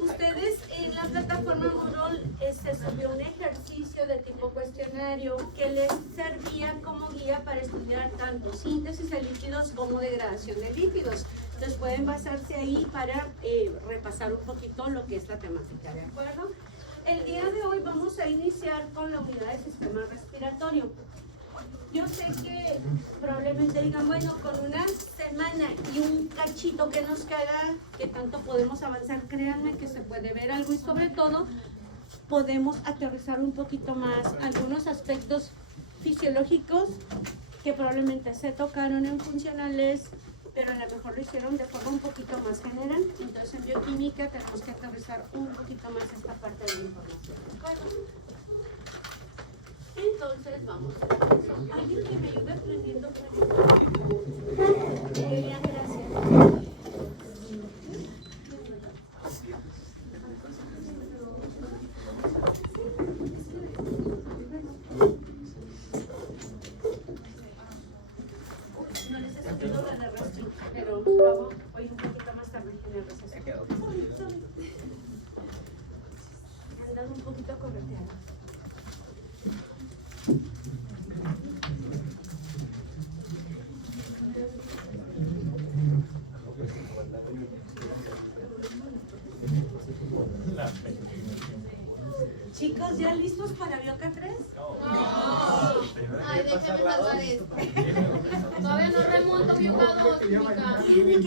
Ustedes en la plataforma Moodle se subió un ejercicio de tipo cuestionario que les servía como guía para estudiar tanto síntesis de lípidos como degradación de lípidos. Entonces pueden basarse ahí para repasar un poquito lo que es la temática, ¿de acuerdo? El día de hoy vamos a iniciar con la unidad de sistema respiratorio. Yo sé que probablemente digan, bueno, con una semana y un cachito que nos queda, que tanto podemos avanzar, créanme que se puede ver algo y sobre todo podemos aterrizar un poquito más algunos aspectos fisiológicos que probablemente se tocaron en funcionales, pero a lo mejor lo hicieron de forma un poquito más general. Entonces en bioquímica tenemos que aterrizar un poquito más esta parte de la información. ¿De entonces vamos a eso. ¿Alguien que me ayude aprendiendo? Gracias. No les he subido la de rastro, pero lo hago hoy un poquito más tarde en el receso. Han dado un poquito correteado. Chicos, ¿ya listos para Bioca 3? No. Ay, déjame salvar esto. Todavía no remonto Bioca 2, chica. Tienen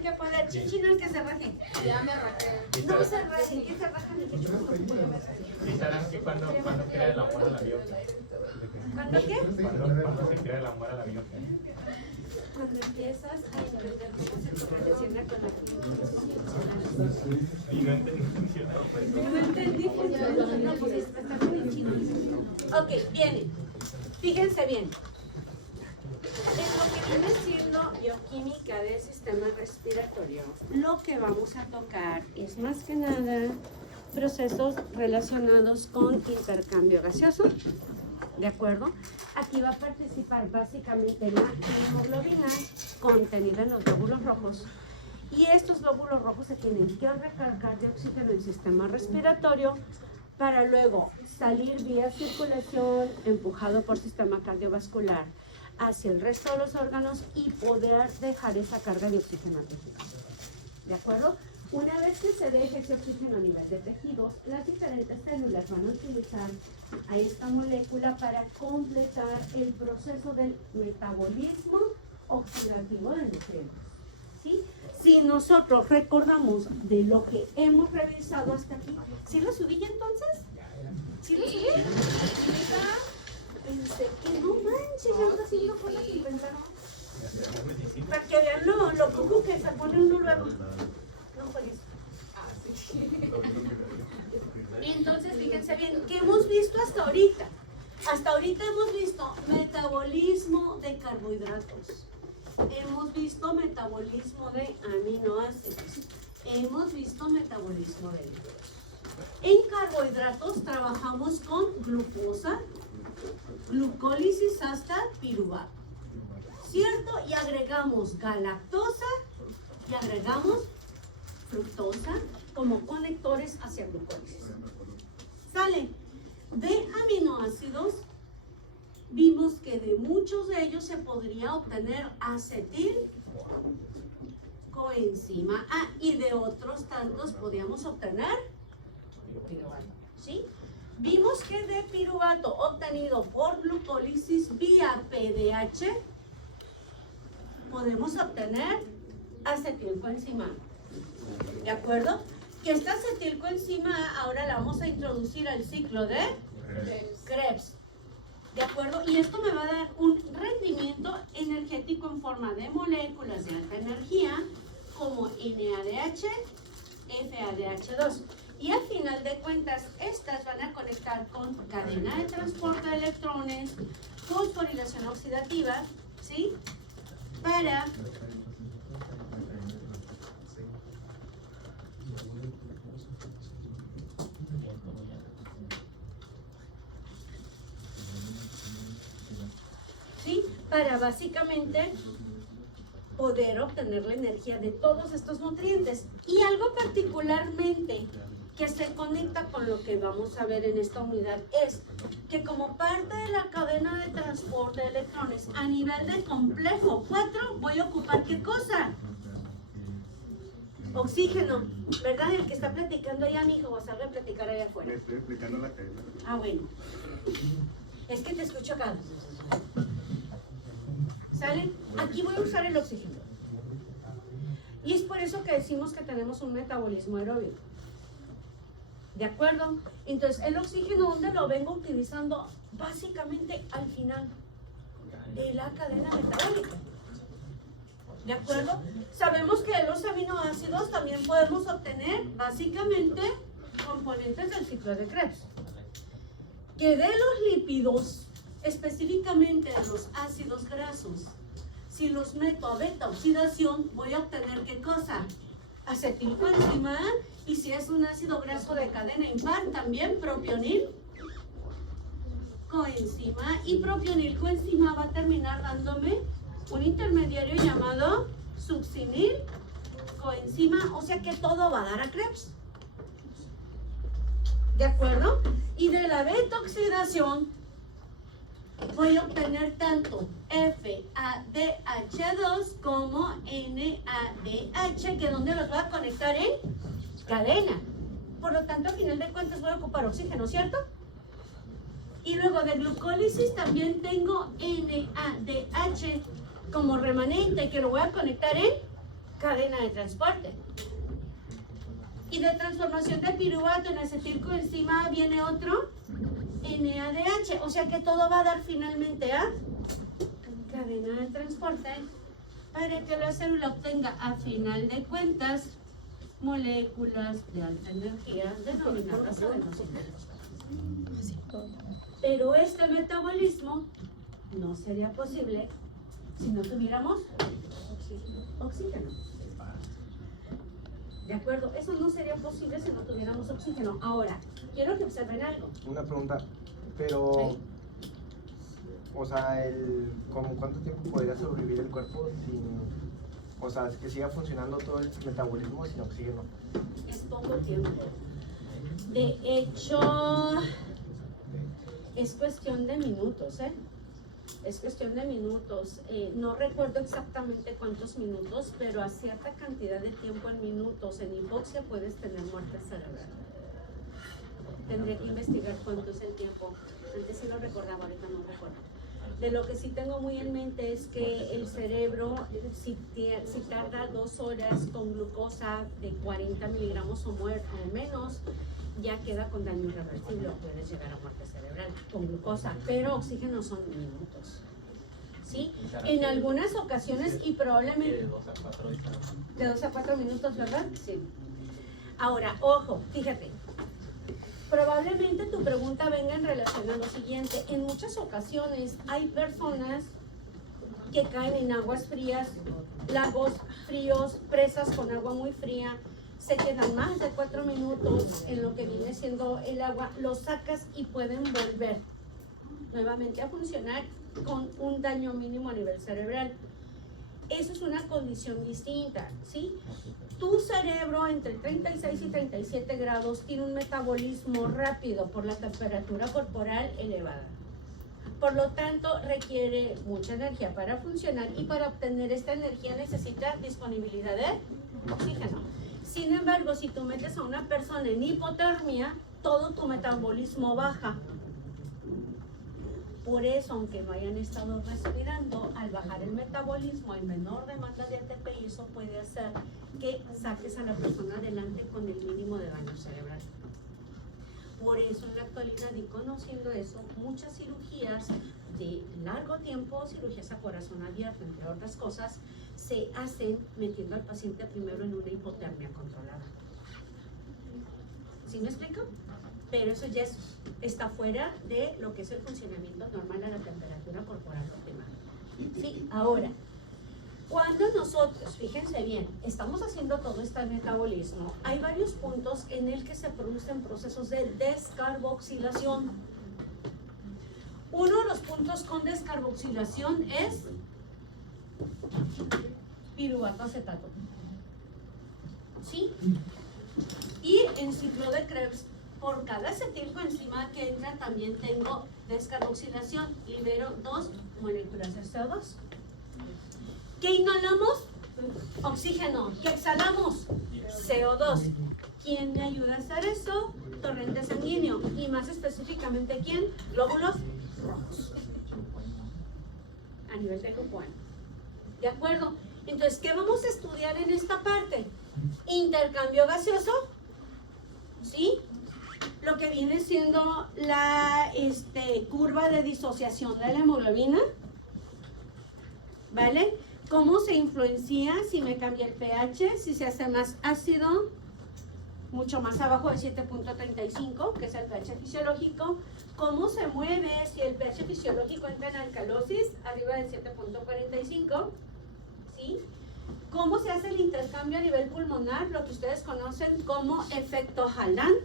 que poder. Chichino el que se raje. Ya me rajé. No se rajen, que se rajan el que ¿Y sabrán que cuando crea el amor a la Bioca? ¿Cuándo qué? Cuando se crea el amor a la Bioca. Cuando empiezas a entender cómo se correlaciona con la química. Y no entendí funcionar. No entendí funcionar. No, pues está muy chido. Ok, viene. Fíjense bien. En lo que viene siendo bioquímica del sistema respiratorio, lo que vamos a tocar es más que nada procesos relacionados con intercambio gaseoso. ¿De acuerdo? Aquí va a participar básicamente la hemoglobina contenida en los glóbulos rojos. Y estos glóbulos rojos se tienen que recargar de oxígeno en el sistema respiratorio para luego salir vía circulación, empujado por sistema cardiovascular hacia el resto de los órganos y poder dejar esa carga de oxígeno al tejido. ¿De acuerdo? Una vez que se deje ese oxígeno a nivel de tejidos, las diferentes células van a utilizar a esta molécula para completar el proceso del metabolismo oxidativo de nutrientes. ¿Sí? Si nosotros recordamos de lo que hemos revisado hasta aquí, ¿sí lo subí ya entonces? ¿Sí lo subí? Pensé que no manches, ya ando haciendo cosas sin pensar. Para que vean lo poco que se pone uno luego. No juegues. Y entonces fíjense bien, ¿qué hemos visto hasta ahorita? Hasta ahorita hemos visto metabolismo de carbohidratos. Hemos visto metabolismo de aminoácidos. Hemos visto metabolismo de lípidos. En carbohidratos trabajamos con glucosa, glucólisis hasta piruvato. ¿Cierto? Y agregamos galactosa y agregamos fructosa como conectores hacia glucólisis. ¿Sale? De aminoácidos, vimos que de muchos de ellos se podría obtener acetil coenzima A y de otros tantos podíamos obtener piruvato. ¿Sí? Vimos que de piruvato obtenido por glucólisis vía PDH podemos obtener acetilcoenzima A. ¿De acuerdo? Que esta acetilcoenzima A ahora la vamos a introducir al ciclo de Krebs. ¿De acuerdo? Y esto me va a dar un rendimiento energético en forma de moléculas de alta energía como NADH, FADH2. Y al final de cuentas, estas van a conectar con cadena de transporte de electrones, fosforilación oxidativa, ¿sí? Para para básicamente poder obtener la energía de todos estos nutrientes. Y algo particularmente que se conecta con lo que vamos a ver en esta unidad es que como parte de la cadena de transporte de electrones a nivel de complejo 4 voy a ocupar ¿qué cosa? Oxígeno, ¿verdad? El que está platicando allá, mijo, o salga a platicar allá afuera. Me estoy explicando la cadena. Ah, bueno. Es que te escucho acá. ¿Sale? Aquí voy a usar el oxígeno. Y es por eso que decimos que tenemos un metabolismo aeróbico. ¿De acuerdo? Entonces, el oxígeno, ¿dónde lo vengo utilizando? Básicamente al final de la cadena metabólica. ¿De acuerdo? Sabemos que de los aminoácidos también podemos obtener básicamente componentes del ciclo de Krebs. Que de los lípidos, específicamente de los ácidos grasos, si los meto a beta oxidación, voy a obtener ¿qué cosa? Acetilcoenzima, y si es un ácido graso de cadena impar, también propionil coenzima, y propionil coenzima va a terminar dándome un intermediario llamado succinil coenzima, o sea que todo va a dar a Krebs. ¿De acuerdo? Y de la beta oxidación voy a obtener tanto FADH2 como NADH, que donde los voy a conectar en cadena. Por lo tanto, al final de cuentas voy a ocupar oxígeno, ¿cierto? Y luego de glucólisis también tengo NADH como remanente, que lo voy a conectar en cadena de transporte. Y de transformación de piruvato en acetilcoenzima viene otro NADH, o sea que todo va a dar finalmente a cadena de transporte para que la célula obtenga a final de cuentas moléculas de alta energía denominadas adenosínas. Pero este metabolismo no sería posible si no tuviéramos oxígeno. ¿De acuerdo? Eso no sería posible si no tuviéramos oxígeno. Ahora, quiero que observen algo. Una pregunta, pero, o sea, ¿como cuánto tiempo podría sobrevivir el cuerpo sin, o sea, que siga funcionando todo el metabolismo sin oxígeno? Es poco tiempo. De hecho, es cuestión de minutos, ¿eh? Es cuestión de minutos. No recuerdo exactamente cuántos minutos, pero a cierta cantidad de tiempo en minutos en hipoxia puedes tener muerte cerebral. Tendría que investigar cuánto es el tiempo. Antes sí lo recordaba, ahorita no recuerdo. De lo que sí tengo muy en mente es que el cerebro, si tarda 2 horas con glucosa de 40 miligramos o menos, ya queda con daño irreversible, puedes llegar a muerte cerebral con glucosa, pero oxígeno son minutos. ¿Sí? En algunas ocasiones y probablemente... De 2 a 4 minutos, ¿verdad? Sí. Ahora, ojo, fíjate. Probablemente tu pregunta venga en relación a lo siguiente. En muchas ocasiones hay personas que caen en aguas frías, lagos fríos, presas con agua muy fría, se quedan más de 4 minutos en lo que viene siendo el agua, lo sacas y pueden volver nuevamente a funcionar con un daño mínimo a nivel cerebral. Eso es una condición distinta, ¿sí? Tu cerebro entre 36 y 37 grados tiene un metabolismo rápido por la temperatura corporal elevada. Por lo tanto, requiere mucha energía para funcionar y para obtener esta energía necesita disponibilidad de oxígeno. Sin embargo, si tú metes a una persona en hipotermia, todo tu metabolismo baja. Por eso, aunque no hayan estado respirando, al bajar el metabolismo hay menor demanda de ATP y eso puede hacer que saques a la persona adelante con el mínimo de daño cerebral. Por eso en la actualidad, y conociendo eso, muchas cirugías de largo tiempo, cirugías a corazón abierto, entre otras cosas, se hacen metiendo al paciente primero en una hipotermia controlada. ¿Sí me explico? Pero eso ya está fuera de lo que es el funcionamiento normal a la temperatura corporal óptima. Sí, ahora, cuando nosotros, fíjense bien, estamos haciendo todo este metabolismo, hay varios puntos en el que se producen procesos de descarboxilación. Uno de los puntos con descarboxilación es piruvato acetato. ¿Sí? Y en ciclo de Krebs, por cada acetilcoenzima que entra también tengo descarboxilación. Libero 2 moléculas de CO2. ¿Qué inhalamos? Oxígeno. ¿Qué exhalamos? CO2. ¿Quién me ayuda a hacer eso? Torrente sanguíneo. Y más específicamente, ¿quién? Glóbulos rojos. A nivel de grupo A. ¿De acuerdo? Entonces, ¿qué vamos a estudiar en esta parte? Intercambio gaseoso. ¿Sí? Lo que viene siendo la curva de disociación de la hemoglobina. ¿Vale? ¿Cómo se influencia si me cambia el pH? Si se hace más ácido, mucho más abajo de 7.35, que es el pH fisiológico. ¿Cómo se mueve si el pH fisiológico entra en alcalosis, arriba de 7.45? ¿Sí? ¿Cómo se hace el intercambio a nivel pulmonar? Lo que ustedes conocen como efecto Haldane.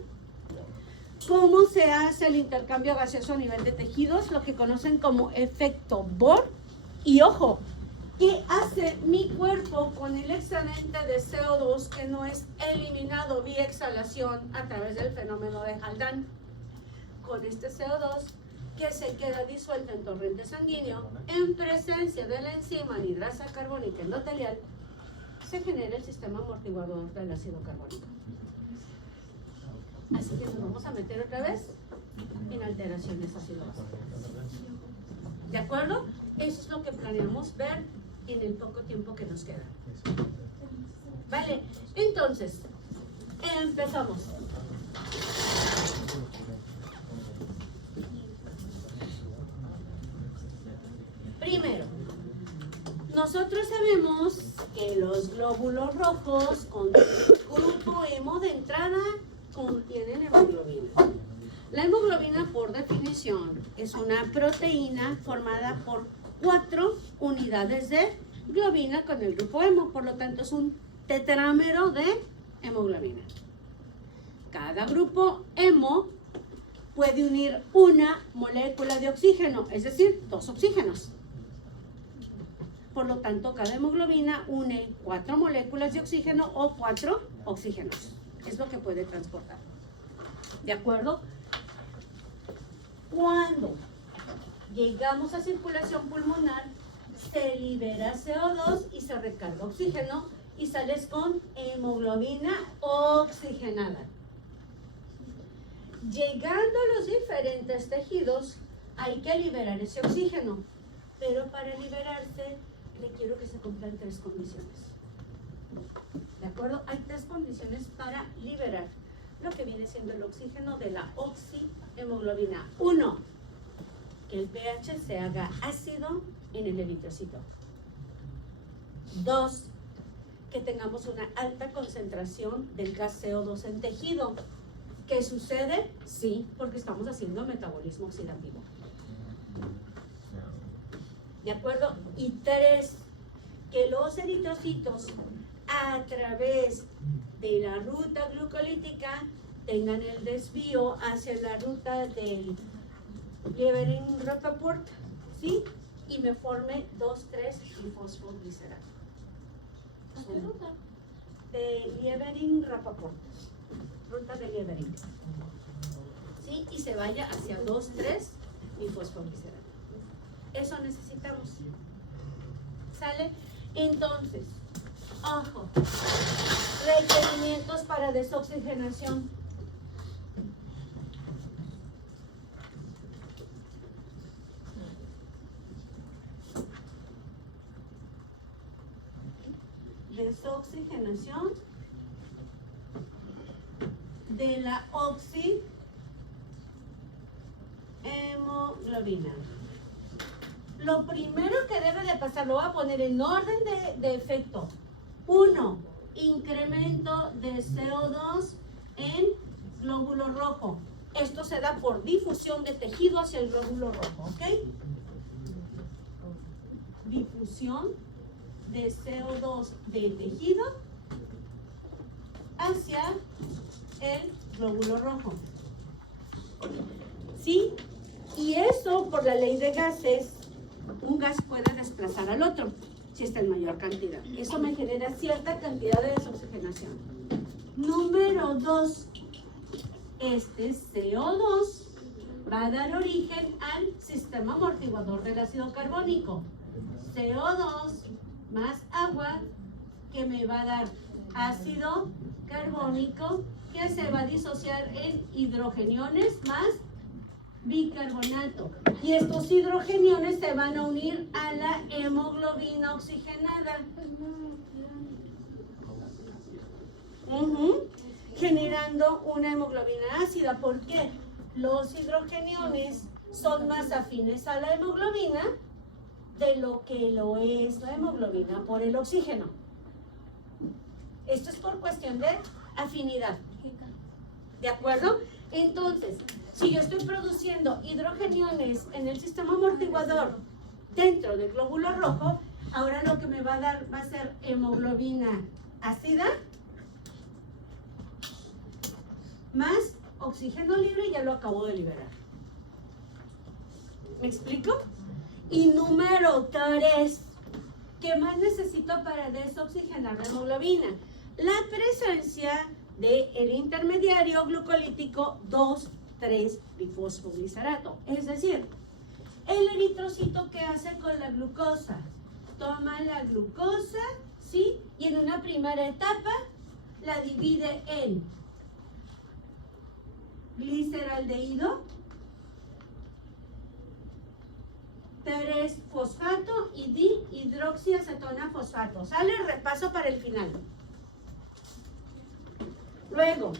¿Cómo se hace el intercambio gaseoso a nivel de tejidos? Lo que conocen como efecto Bohr. Y ojo, ¿qué hace mi cuerpo con el excedente de CO2 que no es eliminado vía exhalación a través del fenómeno de Haldane? Con este CO2 que se queda disuelto en torrente sanguíneo en presencia de la enzima anhidrasa carbónica endotelial, se genera el sistema amortiguador del ácido carbónico. Así que nos vamos a meter otra vez en alteraciones ácido-básicas. ¿De acuerdo? Eso es lo que planeamos ver en el poco tiempo que nos queda. Vale, entonces, empezamos. Primero, nosotros sabemos que los glóbulos rojos con grupo hemo de entrada contienen hemoglobina. La hemoglobina, por definición, es una proteína formada por 4 unidades de globina con el grupo hemo, por lo tanto es un tetrámero de hemoglobina. Cada grupo hemo puede unir una molécula de oxígeno, es decir, 2 oxígenos. Por lo tanto, cada hemoglobina une 4 moléculas de oxígeno o 4 oxígenos. Es lo que puede transportar. ¿De acuerdo? Cuando llegamos a circulación pulmonar, se libera CO2 y se recarga oxígeno y sales con hemoglobina oxigenada. Llegando a los diferentes tejidos, hay que liberar ese oxígeno, pero para liberarse le quiero que se cumplan 3 condiciones. ¿De acuerdo? Hay 3 condiciones para liberar lo que viene siendo el oxígeno de la oxihemoglobina. 1, que el pH se haga ácido en el eritrocito. 2, que tengamos una alta concentración del gas CO2 en tejido. ¿Qué sucede? Sí, porque estamos haciendo metabolismo oxidativo. ¿De acuerdo? Y 3, que los eritrocitos a través de la ruta glucolítica tengan el desvío hacia la ruta del Liebering-Rapaport, ¿sí? Y me forme 2,3-difosfoglicerato. ¿A qué ruta? De Liebering-Rapaport, ruta de Liebering, ¿sí? Y se vaya hacia 2,3-difosfoglicerato. Eso necesitamos. ¿Sale? Entonces, ojo, requerimientos para desoxigenación. Desoxigenación de la oxihemoglobina. Lo primero que debe de pasar, lo voy a poner en orden de efecto. 1, incremento de CO2 en glóbulo rojo. Esto se da por difusión de tejido hacia el glóbulo rojo, ¿ok? Difusión de CO2 de tejido hacia el glóbulo rojo. ¿Sí? Y eso, por la ley de gases, un gas puede desplazar al otro si está en mayor cantidad. Eso me genera cierta cantidad de desoxigenación. Número 2. Este CO2 va a dar origen al sistema amortiguador del ácido carbónico. CO2 más agua que me va a dar ácido carbónico que se va a disociar en hidrogeniones más bicarbonato. Y estos hidrogeniones se van a unir a la hemoglobina oxigenada. Generando una hemoglobina ácida. ¿Por qué? Los hidrogeniones son más afines a la hemoglobina de lo que lo es la hemoglobina por el oxígeno. Esto es por cuestión de afinidad. ¿De acuerdo? Entonces, si yo estoy produciendo hidrogeniones en el sistema amortiguador dentro del glóbulo rojo, ahora lo que me va a dar va a ser hemoglobina ácida más oxígeno libre, y ya lo acabo de liberar. ¿Me explico? Y número 3, ¿qué más necesito para desoxigenar la hemoglobina? La presencia del intermediario glucolítico 2,3-bifosfoglicerato. Es decir, el eritrocito, ¿qué hace con la glucosa? Toma la glucosa, ¿sí? Y en una primera etapa la divide en gliceraldehído, 3-fosfato y dihidroxiacetona fosfato. Sale el repaso para el final. Luego,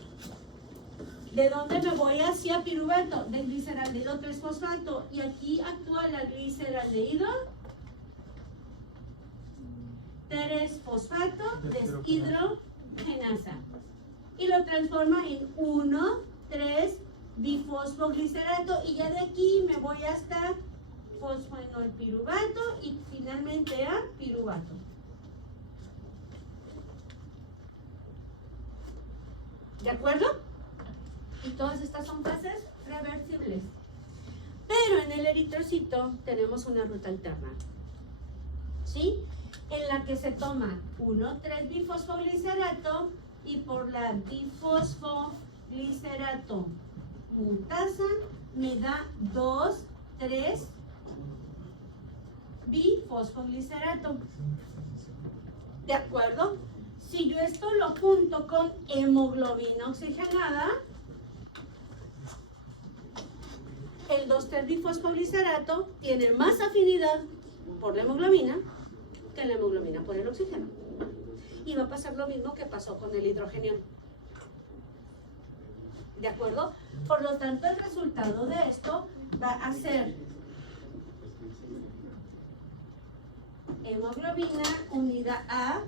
¿de dónde me voy hacia piruvato? Del gliceraldehído 3-fosfato. Y aquí actúa la gliceraldehído 3-fosfato deshidrogenasa. Y lo transforma en 1,3-bifosfoglicerato. Y ya de aquí me voy hasta fosfoenolpiruvato y finalmente a piruvato. ¿De acuerdo? Y todas estas son fases reversibles. Pero en el eritrocito tenemos una ruta alterna, ¿sí? En la que se toma 1,3-bifosfoglicerato y por la bifosfoglicerato mutasa me da 2,3-bifosfoglicerato. ¿De acuerdo? Si yo esto lo junto con hemoglobina oxigenada, el 2,3-bifosfoglicerato tiene más afinidad por la hemoglobina que la hemoglobina por el oxígeno. Y va a pasar lo mismo que pasó con el hidrogenio. ¿De acuerdo? Por lo tanto, el resultado de esto va a ser hemoglobina unida a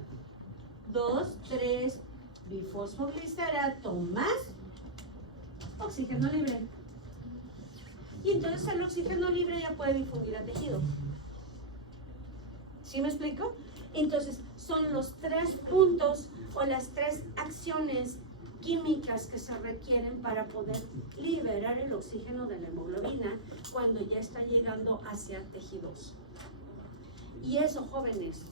2,3-bifosfoglicerato más oxígeno libre. Y entonces el oxígeno libre ya puede difundir a tejido. ¿Sí me explico? Entonces son los 3 puntos o las 3 acciones químicas que se requieren para poder liberar el oxígeno de la hemoglobina cuando ya está llegando hacia tejidos. Y eso, jóvenes,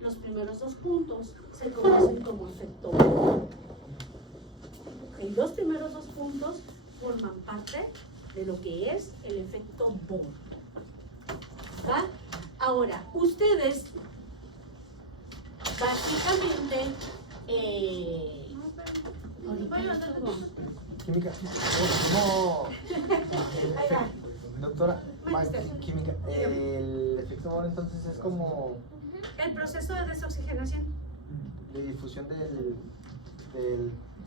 los primeros 2 puntos se conocen como efecto Bohr. Y los primeros 2 puntos forman parte de lo que es el efecto Bohr. ¿Va? Ahora, ustedes básicamente Química. Doctora, química. El efecto Bohr entonces es como el proceso de desoxigenación. de difusión del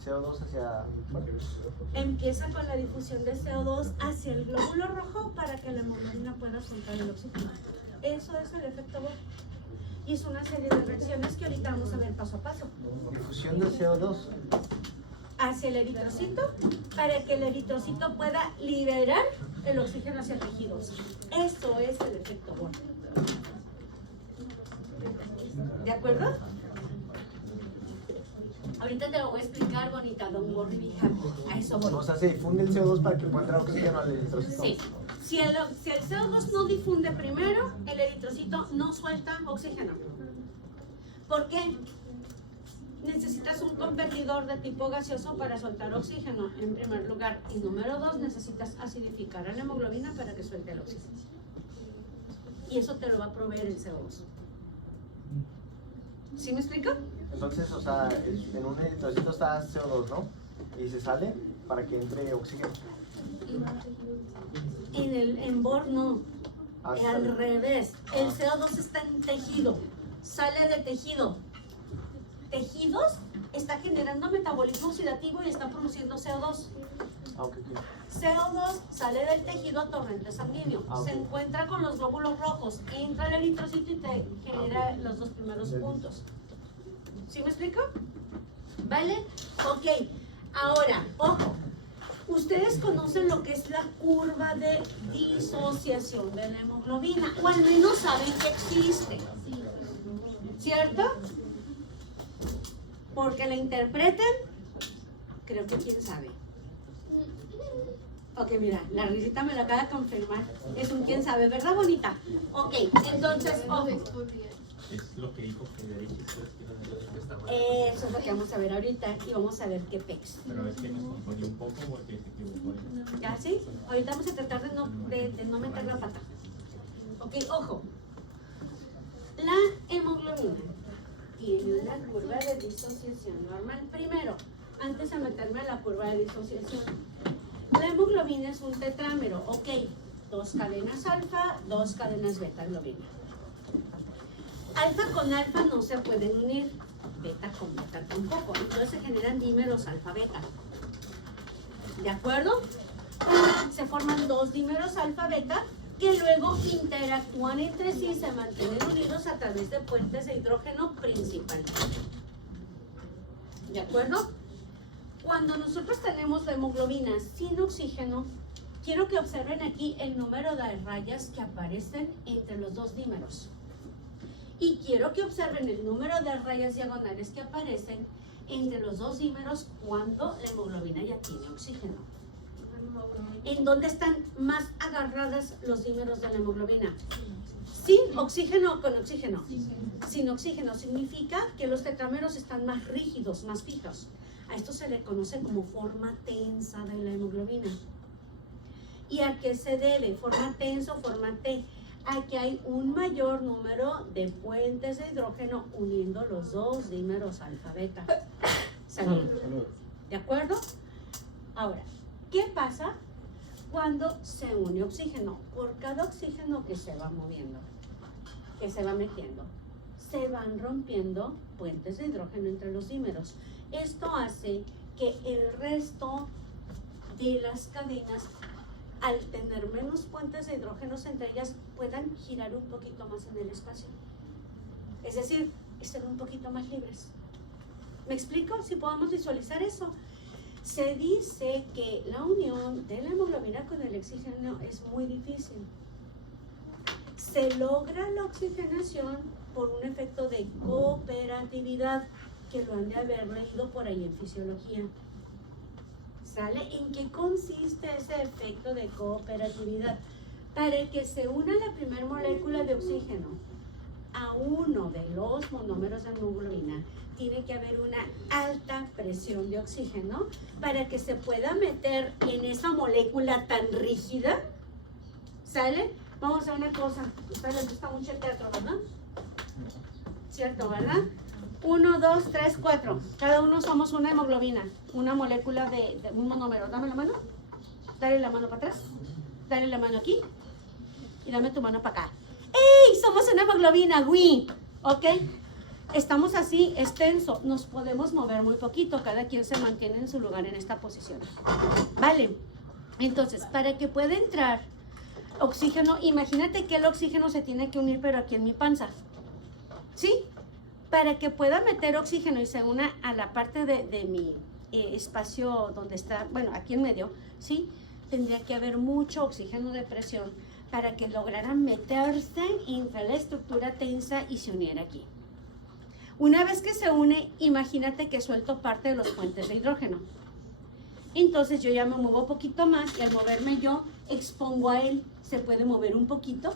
CO2 hacia... Empieza con la difusión de CO2 hacia el glóbulo rojo para que la hemoglobina pueda soltar el oxígeno. Eso es el efecto Bohr. Y es una serie de reacciones que ahorita vamos a ver paso a paso. Difusión de CO2 hacia el eritrocito para que el eritrocito pueda liberar el oxígeno hacia tejidos. Eso es el efecto Bohr. ¿De acuerdo? Ahorita te lo voy a explicar, bonita, don Bohr y hija. A eso voy. O sea, se difunde el CO2 para que pueda entrar oxígeno al eritrocito. Sí, Si el CO2 no difunde primero, el eritrocito no suelta oxígeno. ¿Por qué? Necesitas un convertidor de tipo gaseoso para soltar oxígeno, en primer lugar. Y número 2, necesitas acidificar a la hemoglobina para que suelte el oxígeno. Y eso te lo va a proveer el CO2. ¿Sí me explico? Entonces, o sea, en un eritrocito está CO2, ¿no? Y se sale para que entre oxígeno. En BOR no. Ah, Al sale. revés. El CO2 está en tejido. Sale de tejido. Tejidos está generando metabolismo oxidativo y está produciendo CO2. Ah, ok, ok. CO2 sale del tejido a torrente sanguíneo. Ah, ok. Se encuentra con los glóbulos rojos. Entra el eritrocito y te genera los dos primeros puntos. ¿Sí me explico? ¿Vale? Ok. Ahora, ojo. Ustedes conocen lo que es la curva de disociación de la hemoglobina, o al menos saben que existe. ¿Cierto? Porque la interpreten, creo que quién sabe. Ok, mira, la risita me la acaba de confirmar. Es un quién sabe, ¿verdad, bonita? Ok, entonces, ojo. Es lo que dijo Federico. Eso es lo que vamos a ver ahorita y vamos a ver qué pex. Pero es que nos confundió un poco porque se equivocó. ¿Ya sí? Ahorita vamos a tratar de no meter la pata. Ok, ojo. La hemoglobina tiene una curva de disociación normal. Primero, antes de meterme a la curva de disociación, la hemoglobina es un tetrámero. Ok, 2 cadenas alfa, 2 cadenas beta globina. Alfa con alfa no se pueden unir, beta con beta tampoco. Entonces se generan dímeros alfa-beta. ¿De acuerdo? Se forman 2 dímeros alfa-beta que luego interactúan entre sí y se mantienen unidos a través de puentes de hidrógeno principalmente. ¿De acuerdo? Cuando nosotros tenemos la hemoglobina sin oxígeno, quiero que observen aquí el número de rayas que aparecen entre los 2 dímeros. Y quiero que observen el número de rayas diagonales que aparecen entre los 2 dímeros cuando la hemoglobina ya tiene oxígeno. ¿En dónde están más agarradas los dímeros de la hemoglobina? ¿Sin oxígeno o con oxígeno? Sin oxígeno significa que los tetrámeros están más rígidos, más fijos. A esto se le conoce como forma tensa de la hemoglobina. ¿Y a qué se debe? Forma tensa o forma T. A que hay un mayor número de puentes de hidrógeno uniendo los 2 dímeros alfa-beta. ¿Salud? ¿De acuerdo? Ahora, ¿qué pasa cuando se une oxígeno? Por cada oxígeno que se va moviendo, que se va metiendo, se van rompiendo puentes de hidrógeno entre los dímeros. Esto hace que el resto de las cadenas, al tener menos puentes de hidrógenos entre ellas, puedan girar un poquito más en el espacio. Es decir, estén un poquito más libres. ¿Me explico? Si podemos visualizar eso. Se dice que la unión de la hemoglobina con el oxígeno es muy difícil. Se logra la oxigenación por un efecto de cooperatividad, que lo han de haber leído por ahí en fisiología. ¿Sale? ¿En qué consiste ese efecto de cooperatividad? Para que se una la primera molécula de oxígeno a uno de los monómeros de hemoglobina, tiene que haber una alta presión de oxígeno para que se pueda meter en esa molécula tan rígida. ¿Sale? Vamos a ver una cosa. A ustedes les gusta mucho el teatro, ¿verdad? ¿Cierto, verdad? 1, 2, 3, 4. Cada uno somos una hemoglobina, una molécula de un monómero. Dame la mano. Dale la mano para atrás. Dale la mano aquí. Y dame tu mano para acá. ¡Ey! Somos una hemoglobina, güey. ¿Ok? Estamos así, extenso. Nos podemos mover muy poquito. Cada quien se mantiene en su lugar en esta posición. ¿Vale? Entonces, para que pueda entrar oxígeno, imagínate que el oxígeno se tiene que unir, pero aquí en mi panza. ¿Sí? Para que pueda meter oxígeno y se una a la parte de mi espacio donde está, bueno, aquí en medio, ¿sí? Tendría que haber mucho oxígeno de presión para que lograra meterse entre la estructura tensa y se uniera aquí. Una vez que se une, imagínate que suelto parte de los puentes de hidrógeno. Entonces yo ya me muevo un poquito más y al moverme yo expongo a él, se puede mover un poquito,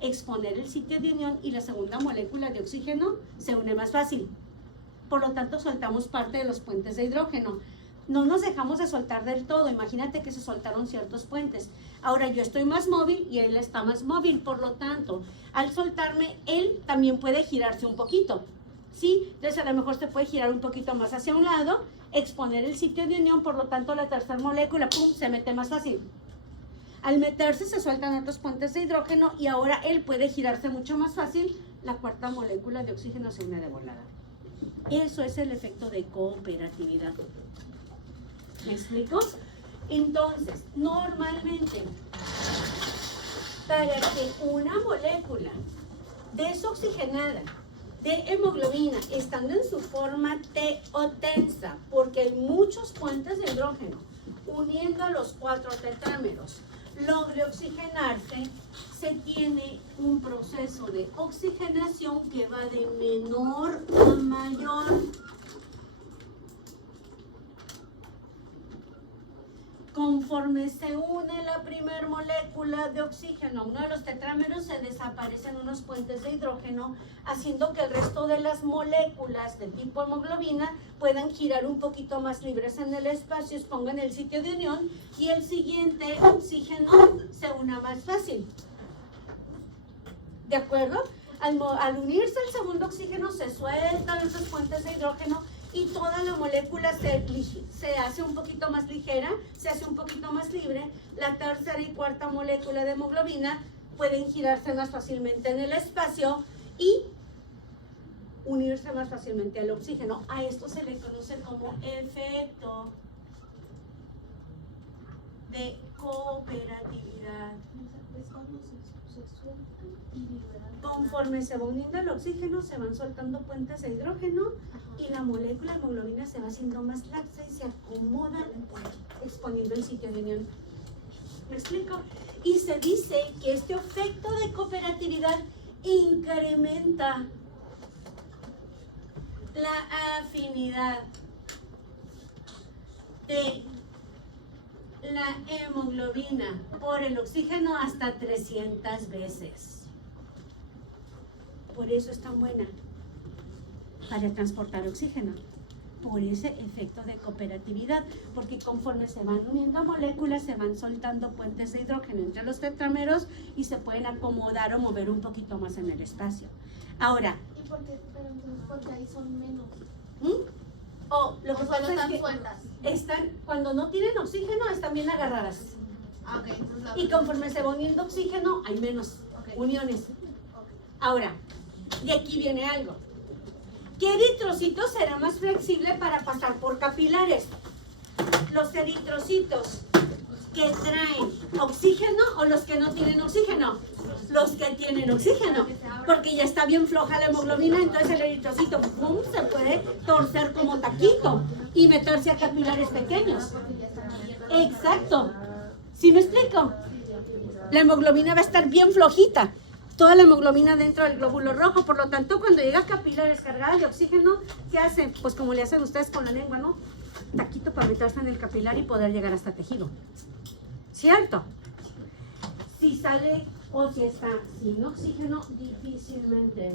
exponer el sitio de unión y la segunda molécula de oxígeno se une más fácil. Por lo tanto, soltamos parte de los puentes de hidrógeno. No nos dejamos de soltar del todo. Imagínate que se soltaron ciertos puentes. Ahora yo estoy más móvil y él está más móvil. Por lo tanto, al soltarme, él también puede girarse un poquito. ¿Sí? Entonces, a lo mejor se puede girar un poquito más hacia un lado, exponer el sitio de unión. Por lo tanto, la tercera molécula, ¡pum!, se mete más fácil. Al meterse, se sueltan otros puentes de hidrógeno y ahora él puede girarse mucho más fácil. La cuarta molécula de oxígeno se une de volada. Eso es el efecto de cooperatividad. ¿Me explico? Entonces, normalmente, para que una molécula desoxigenada de hemoglobina, estando en su forma T o tensa, porque hay muchos puentes de hidrógeno uniendo a los 4 tetrámeros, logre oxigenarse, se tiene un proceso de oxigenación que va de menor a mayor. Conforme se une la primera molécula de oxígeno a uno de los tetrámeros, se desaparecen unos puentes de hidrógeno, haciendo que el resto de las moléculas de tipo hemoglobina puedan girar un poquito más libres en el espacio, expongan el sitio de unión y el siguiente oxígeno se una más fácil. ¿De acuerdo? Al unirse el segundo oxígeno, se sueltan esos puentes de hidrógeno y toda la molécula se hace un poquito más ligera, se hace un poquito más libre. La tercera y cuarta molécula de hemoglobina pueden girarse más fácilmente en el espacio y unirse más fácilmente al oxígeno. A esto se le conoce como efecto de cooperatividad. Conforme se va uniendo el oxígeno, se van soltando puentes de hidrógeno y la molécula de hemoglobina se va haciendo más laxa y se acomoda exponiendo el sitio de unión. ¿Me explico? Y se dice que este efecto de cooperatividad incrementa la afinidad de la hemoglobina por el oxígeno hasta 300 veces. Por eso es tan buena para transportar oxígeno, por ese efecto de cooperatividad, porque conforme se van uniendo moléculas, se van soltando puentes de hidrógeno entre los tetrámeros y se pueden acomodar o mover un poquito más en el espacio. Ahora, ¿y por qué? Pero entonces, porque ahí son menos. Lo que pasa es que sueltas. están, cuando no tienen oxígeno, están bien agarradas. Ah, okay, entonces Y conforme se va uniendo oxígeno, hay menos uniones. Ahora, de aquí viene algo. ¿Qué eritrocito será más flexible para pasar por capilares? ¿Los eritrocitos que traen oxígeno o los que no tienen oxígeno? Los que tienen oxígeno, porque ya está bien floja la hemoglobina, entonces el eritrocito ¡pum!, se puede torcer como taquito y meterse a capilares pequeños. Exacto. ¿Sí me explico? La hemoglobina va a estar bien flojita, toda la hemoglobina dentro del glóbulo rojo, por lo tanto cuando llega a capilares cargadas de oxígeno, ¿qué hacen? Pues como le hacen ustedes con la lengua, ¿no? Taquito para meterse en el capilar y poder llegar hasta tejido. ¿Cierto? Si sale o si está sin oxígeno, difícilmente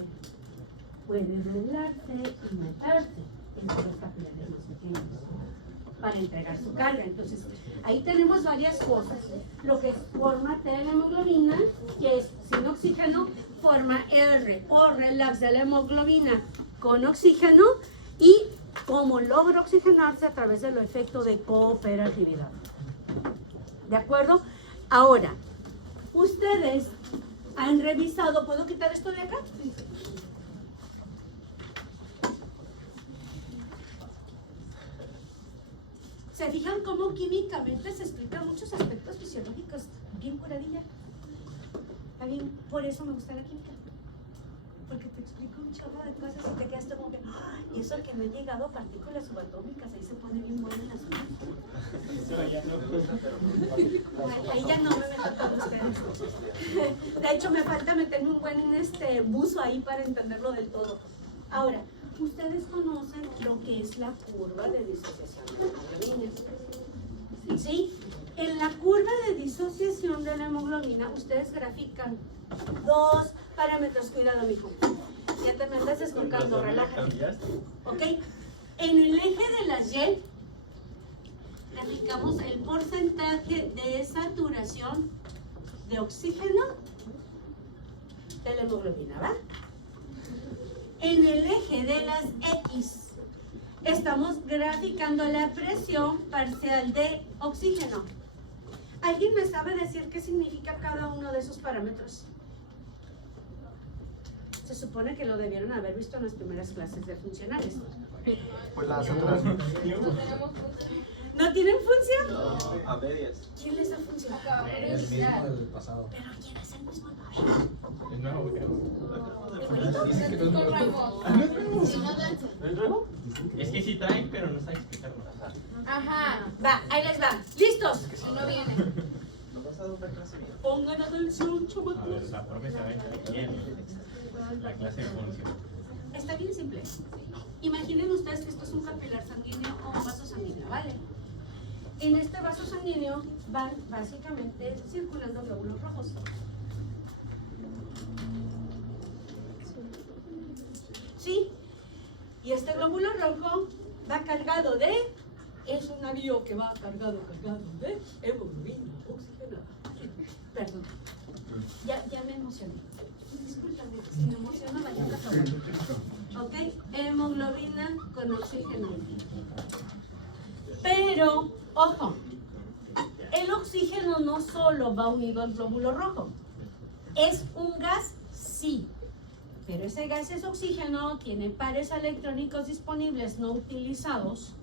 puede doblarse y meterse entre los capilares más pequeños para entregar su carga. Entonces, ahí tenemos varias cosas. Lo que forma T de la hemoglobina, que es sin oxígeno, forma R o relax de la hemoglobina con oxígeno y cómo logra oxigenarse a través del efecto de cooperatividad. ¿De acuerdo? Ahora, ustedes han revisado, ¿puedo quitar esto de acá? Sí. ¿Se fijan cómo químicamente se explican muchos aspectos fisiológicos? Bien curadilla. Está bien, por eso me gusta la química. Porque te explico un chorro de cosas y te quedas como que, ¡ay! Y eso que no han llegado a partículas subatómicas, ahí se pone bien bueno el asunto. Ahí ya no me meto con ustedes. De hecho, me falta meterme un buen buzo ahí para entenderlo del todo. Ahora, ustedes conocen lo que es la curva de disociación de hemoglobina. ¿Sí? En la curva de disociación de la hemoglobina, ustedes grafican dos parámetros. Cuidado, mijo. Ya te me andas descolcando, relájate. ¿Ok? En el eje de las Y, graficamos el porcentaje de saturación de oxígeno de la hemoglobina, ¿va? En el eje de las X, estamos graficando la presión parcial de oxígeno. ¿Alguien me sabe decir qué significa cada uno de esos parámetros? Se supone que lo debieron haber visto en las primeras clases de funcionales. Pues la saturación. No tenemos función. ¿No tienen función? No, a medias. ¿Quién les da función? Acabamos de El mismo iniciar. del pasado. ¿Pero quién es el mismo? Es nuevo, Dicen que no traemos. Si no danza. ¿No es nuevo? Es que sí traen, pero no saben explicarlo. Ajá. Va, ahí les va. ¿Listos? Si no viene. ¿No vas a dar una clase bien? Pongan atención, A chavos. ver, la profe se va a encargar bien. La clase de función. Está bien simple. Imaginen ustedes que esto es un capilar sanguíneo o un vaso sanguíneo, ¿vale? En este vaso sanguíneo van básicamente circulando glóbulos rojos. ¿Sí? Y este glóbulo rojo va cargado de... Es un navío que va cargado de hemoglobina oxigenada. Perdón. Ya me emocioné. Discúlpame, si me emociono vaya a casa. ¿Ok? Hemoglobina con oxígeno. Pero, ojo, el oxígeno no solo va unido al glóbulo rojo. ¿Es un gas? Sí. Pero ese gas es oxígeno, tiene pares electrónicos disponibles no utilizados,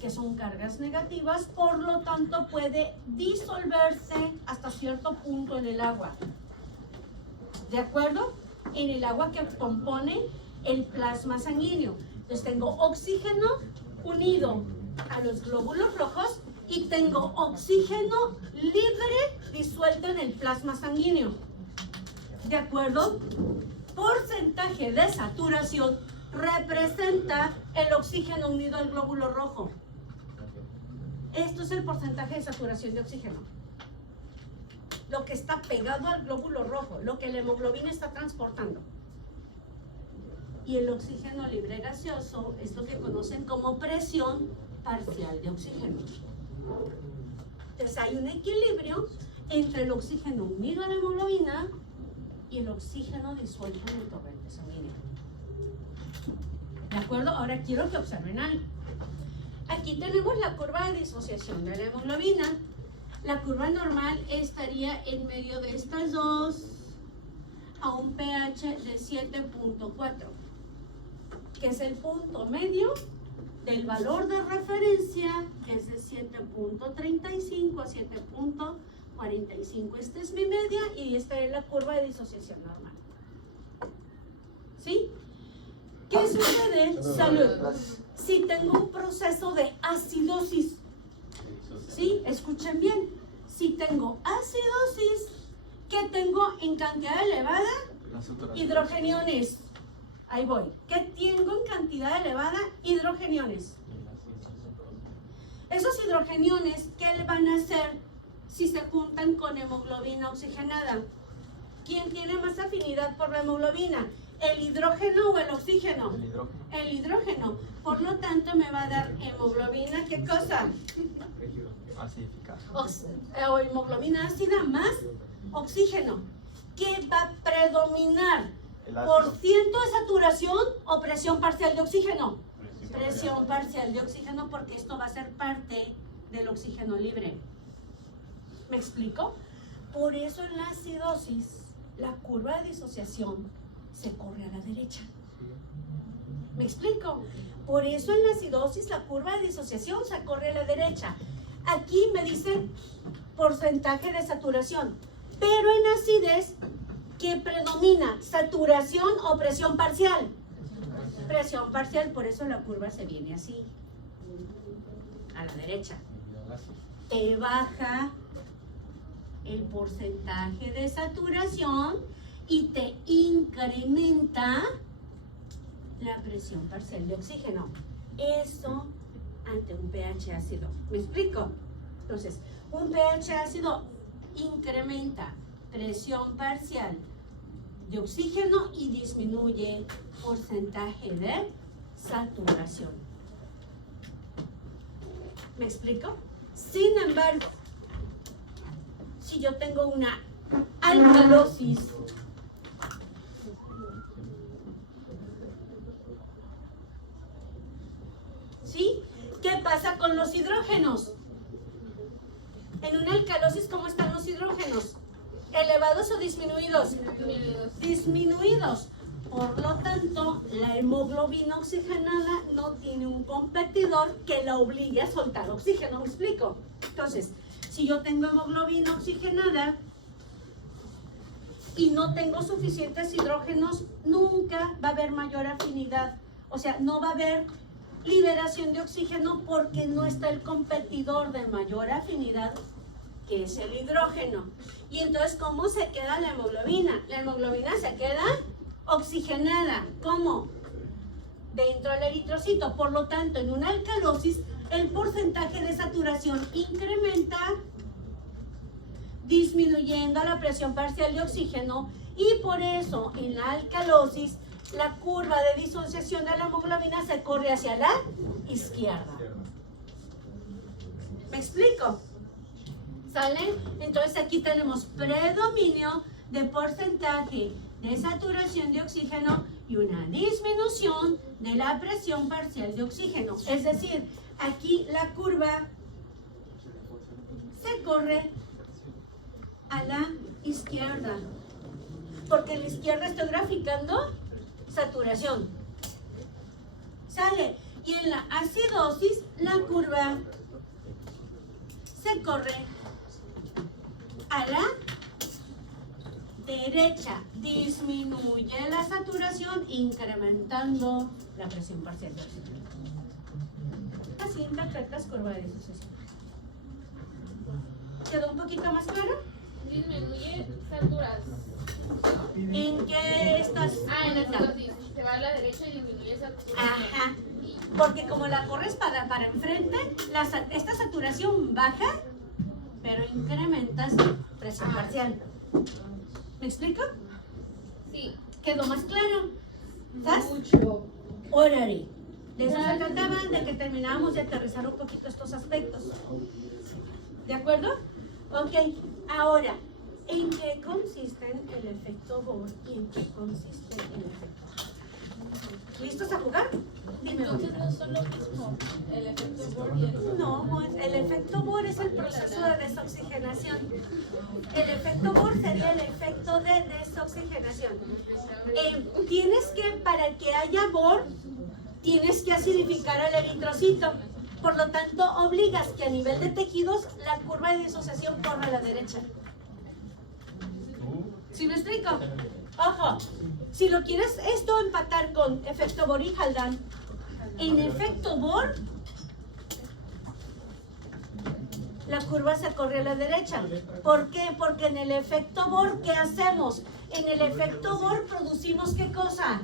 que son cargas negativas, por lo tanto puede disolverse hasta cierto punto en el agua. ¿De acuerdo? En el agua que compone el plasma sanguíneo. Entonces tengo oxígeno unido a los glóbulos rojos y tengo oxígeno libre disuelto en el plasma sanguíneo. ¿De acuerdo? Porcentaje de saturación representa el oxígeno unido al glóbulo rojo. Esto es el porcentaje de saturación de oxígeno. Lo que está pegado al glóbulo rojo, lo que la hemoglobina está transportando. Y el oxígeno libre gaseoso es lo que conocen como presión parcial de oxígeno. Entonces hay un equilibrio entre el oxígeno unido a la hemoglobina y el oxígeno disuelto en el torrente sanguíneo. ¿De acuerdo? Ahora quiero que observen algo. Aquí tenemos la curva de disociación de la hemoglobina. La curva normal estaría en medio de estas dos a un pH de 7.4, que es el punto medio del valor de referencia, que es de 7.35 a 7.45. Esta es mi media y esta es la curva de disociación normal. ¿Sí? ¿Qué sucede? Salud. Si tengo un proceso de acidosis, ¿sí? Escuchen bien. Si tengo acidosis, ¿qué tengo en cantidad elevada? Hidrogeniones. Ahí voy. ¿Qué tengo en cantidad elevada? Hidrogeniones. Esos hidrogeniones, ¿qué le van a hacer si se juntan con hemoglobina oxigenada? ¿Quién tiene más afinidad por la hemoglobina? ¿El hidrógeno o el oxígeno? El hidrógeno. El hidrógeno. Por lo tanto, me va a dar hemoglobina, ¿qué cosa? Acidificada. O hemoglobina ácida más oxígeno. ¿Qué va a predominar? El ácido. ¿Por ciento de saturación o presión parcial de oxígeno? Presión parcial de oxígeno, porque esto va a ser parte del oxígeno libre. ¿Me explico? Por eso en la acidosis, la curva de disociación se corre a la derecha. ¿Me explico? Por eso en la acidosis, la curva de disociación se corre a la derecha. Aquí me dice porcentaje de saturación, pero en acidez, ¿qué predomina? ¿Saturación o presión parcial? Presión parcial, por eso la curva se viene así, a la derecha. Te baja el porcentaje de saturación y te incrementa la presión parcial de oxígeno. Eso ante un pH ácido. ¿Me explico? Entonces, un pH ácido incrementa presión parcial de oxígeno y disminuye porcentaje de saturación. ¿Me explico? Sin embargo, si yo tengo una alcalosis, ¿sí? ¿Qué pasa con los hidrógenos? En una alcalosis, ¿cómo están los hidrógenos? ¿Elevados o disminuidos? Disminuidos. Por lo tanto, la hemoglobina oxigenada no tiene un competidor que la obligue a soltar oxígeno. ¿Me explico? Entonces, si yo tengo hemoglobina oxigenada y no tengo suficientes hidrógenos, nunca va a haber mayor afinidad. O sea, no va a haber liberación de oxígeno porque no está el competidor de mayor afinidad, que es el hidrógeno. Y entonces, ¿cómo se queda la hemoglobina? La hemoglobina se queda oxigenada. ¿Cómo? Dentro del eritrocito. Por lo tanto, en una alcalosis, el porcentaje de saturación incrementa, disminuyendo la presión parcial de oxígeno, y por eso en la alcalosis la curva de disociación de la hemoglobina se corre hacia la izquierda. ¿Me explico? ¿Sale? Entonces aquí tenemos predominio de porcentaje de saturación de oxígeno y una disminución de la presión parcial de oxígeno. Es decir, aquí la curva se corre a la izquierda, porque en la izquierda estoy graficando saturación. ¿Sale? Y en la acidosis la curva se corre a la derecha, disminuye la saturación incrementando la presión parcial de oxígeno. Así interpretas curva de disociación. ¿Quedó un poquito más claro? Disminuye saturación. ¿En qué estás? En el acidosis. Se va a la derecha y disminuye saturación. Ajá. Porque como la corres para enfrente, esta saturación baja, pero incrementas presión parcial. ¿Me explico? Sí. ¿Quedó más claro? ¿Estás? Mucho. Órale. De eso se trataba, de que terminábamos de aterrizar un poquito estos aspectos. ¿De acuerdo? Ok. Ahora, ¿en qué consiste el efecto Bohr y en qué consiste el efecto Hall? ¿Listos a jugar? Dime. Entonces no son lo mismo el efecto Bohr y el... No, pues, el efecto Bohr es el proceso de desoxigenación. El efecto Bohr sería el efecto de desoxigenación. Tienes que, para que haya Bohr, tienes que acidificar al eritrocito. Por lo tanto, obligas que a nivel de tejidos la curva de disociación corra a la derecha. ¿Sí me explico? Ojo, si lo quieres esto empatar con efecto Bohr y Haldane, en efecto Bohr, la curva se corre a la derecha. ¿Por qué? Porque en el efecto Bohr, ¿qué hacemos? En el efecto Bohr producimos ¿qué cosa?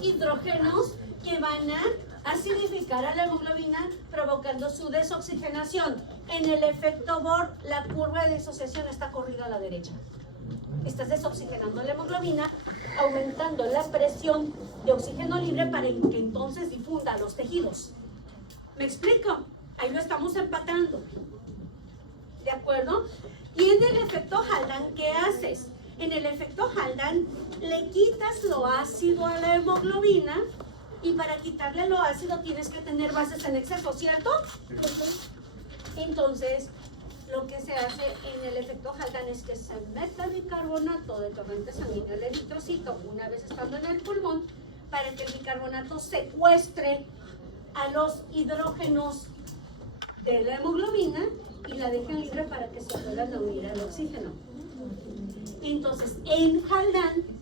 Hidrógenos que van a acidificar a la hemoglobina provocando su desoxigenación. En el efecto Bohr, la curva de disociación está corrida a la derecha. Estás desoxigenando la hemoglobina, aumentando la presión de oxígeno libre para que entonces difunda los tejidos. ¿Me explico? Ahí lo estamos empatando. ¿De acuerdo? Y en el efecto Haldane, ¿qué haces? En el efecto Haldane le quitas lo ácido a la hemoglobina, y para quitarle lo ácido tienes que tener bases en exceso, ¿cierto? Entonces, lo que se hace en el efecto Haldane es que se mete bicarbonato de torrente sanguíneo al eritrocito una vez estando en el pulmón, para que el bicarbonato secuestre a los hidrógenos de la hemoglobina y la dejen libre para que se puedan unir al oxígeno. Entonces, en Haldane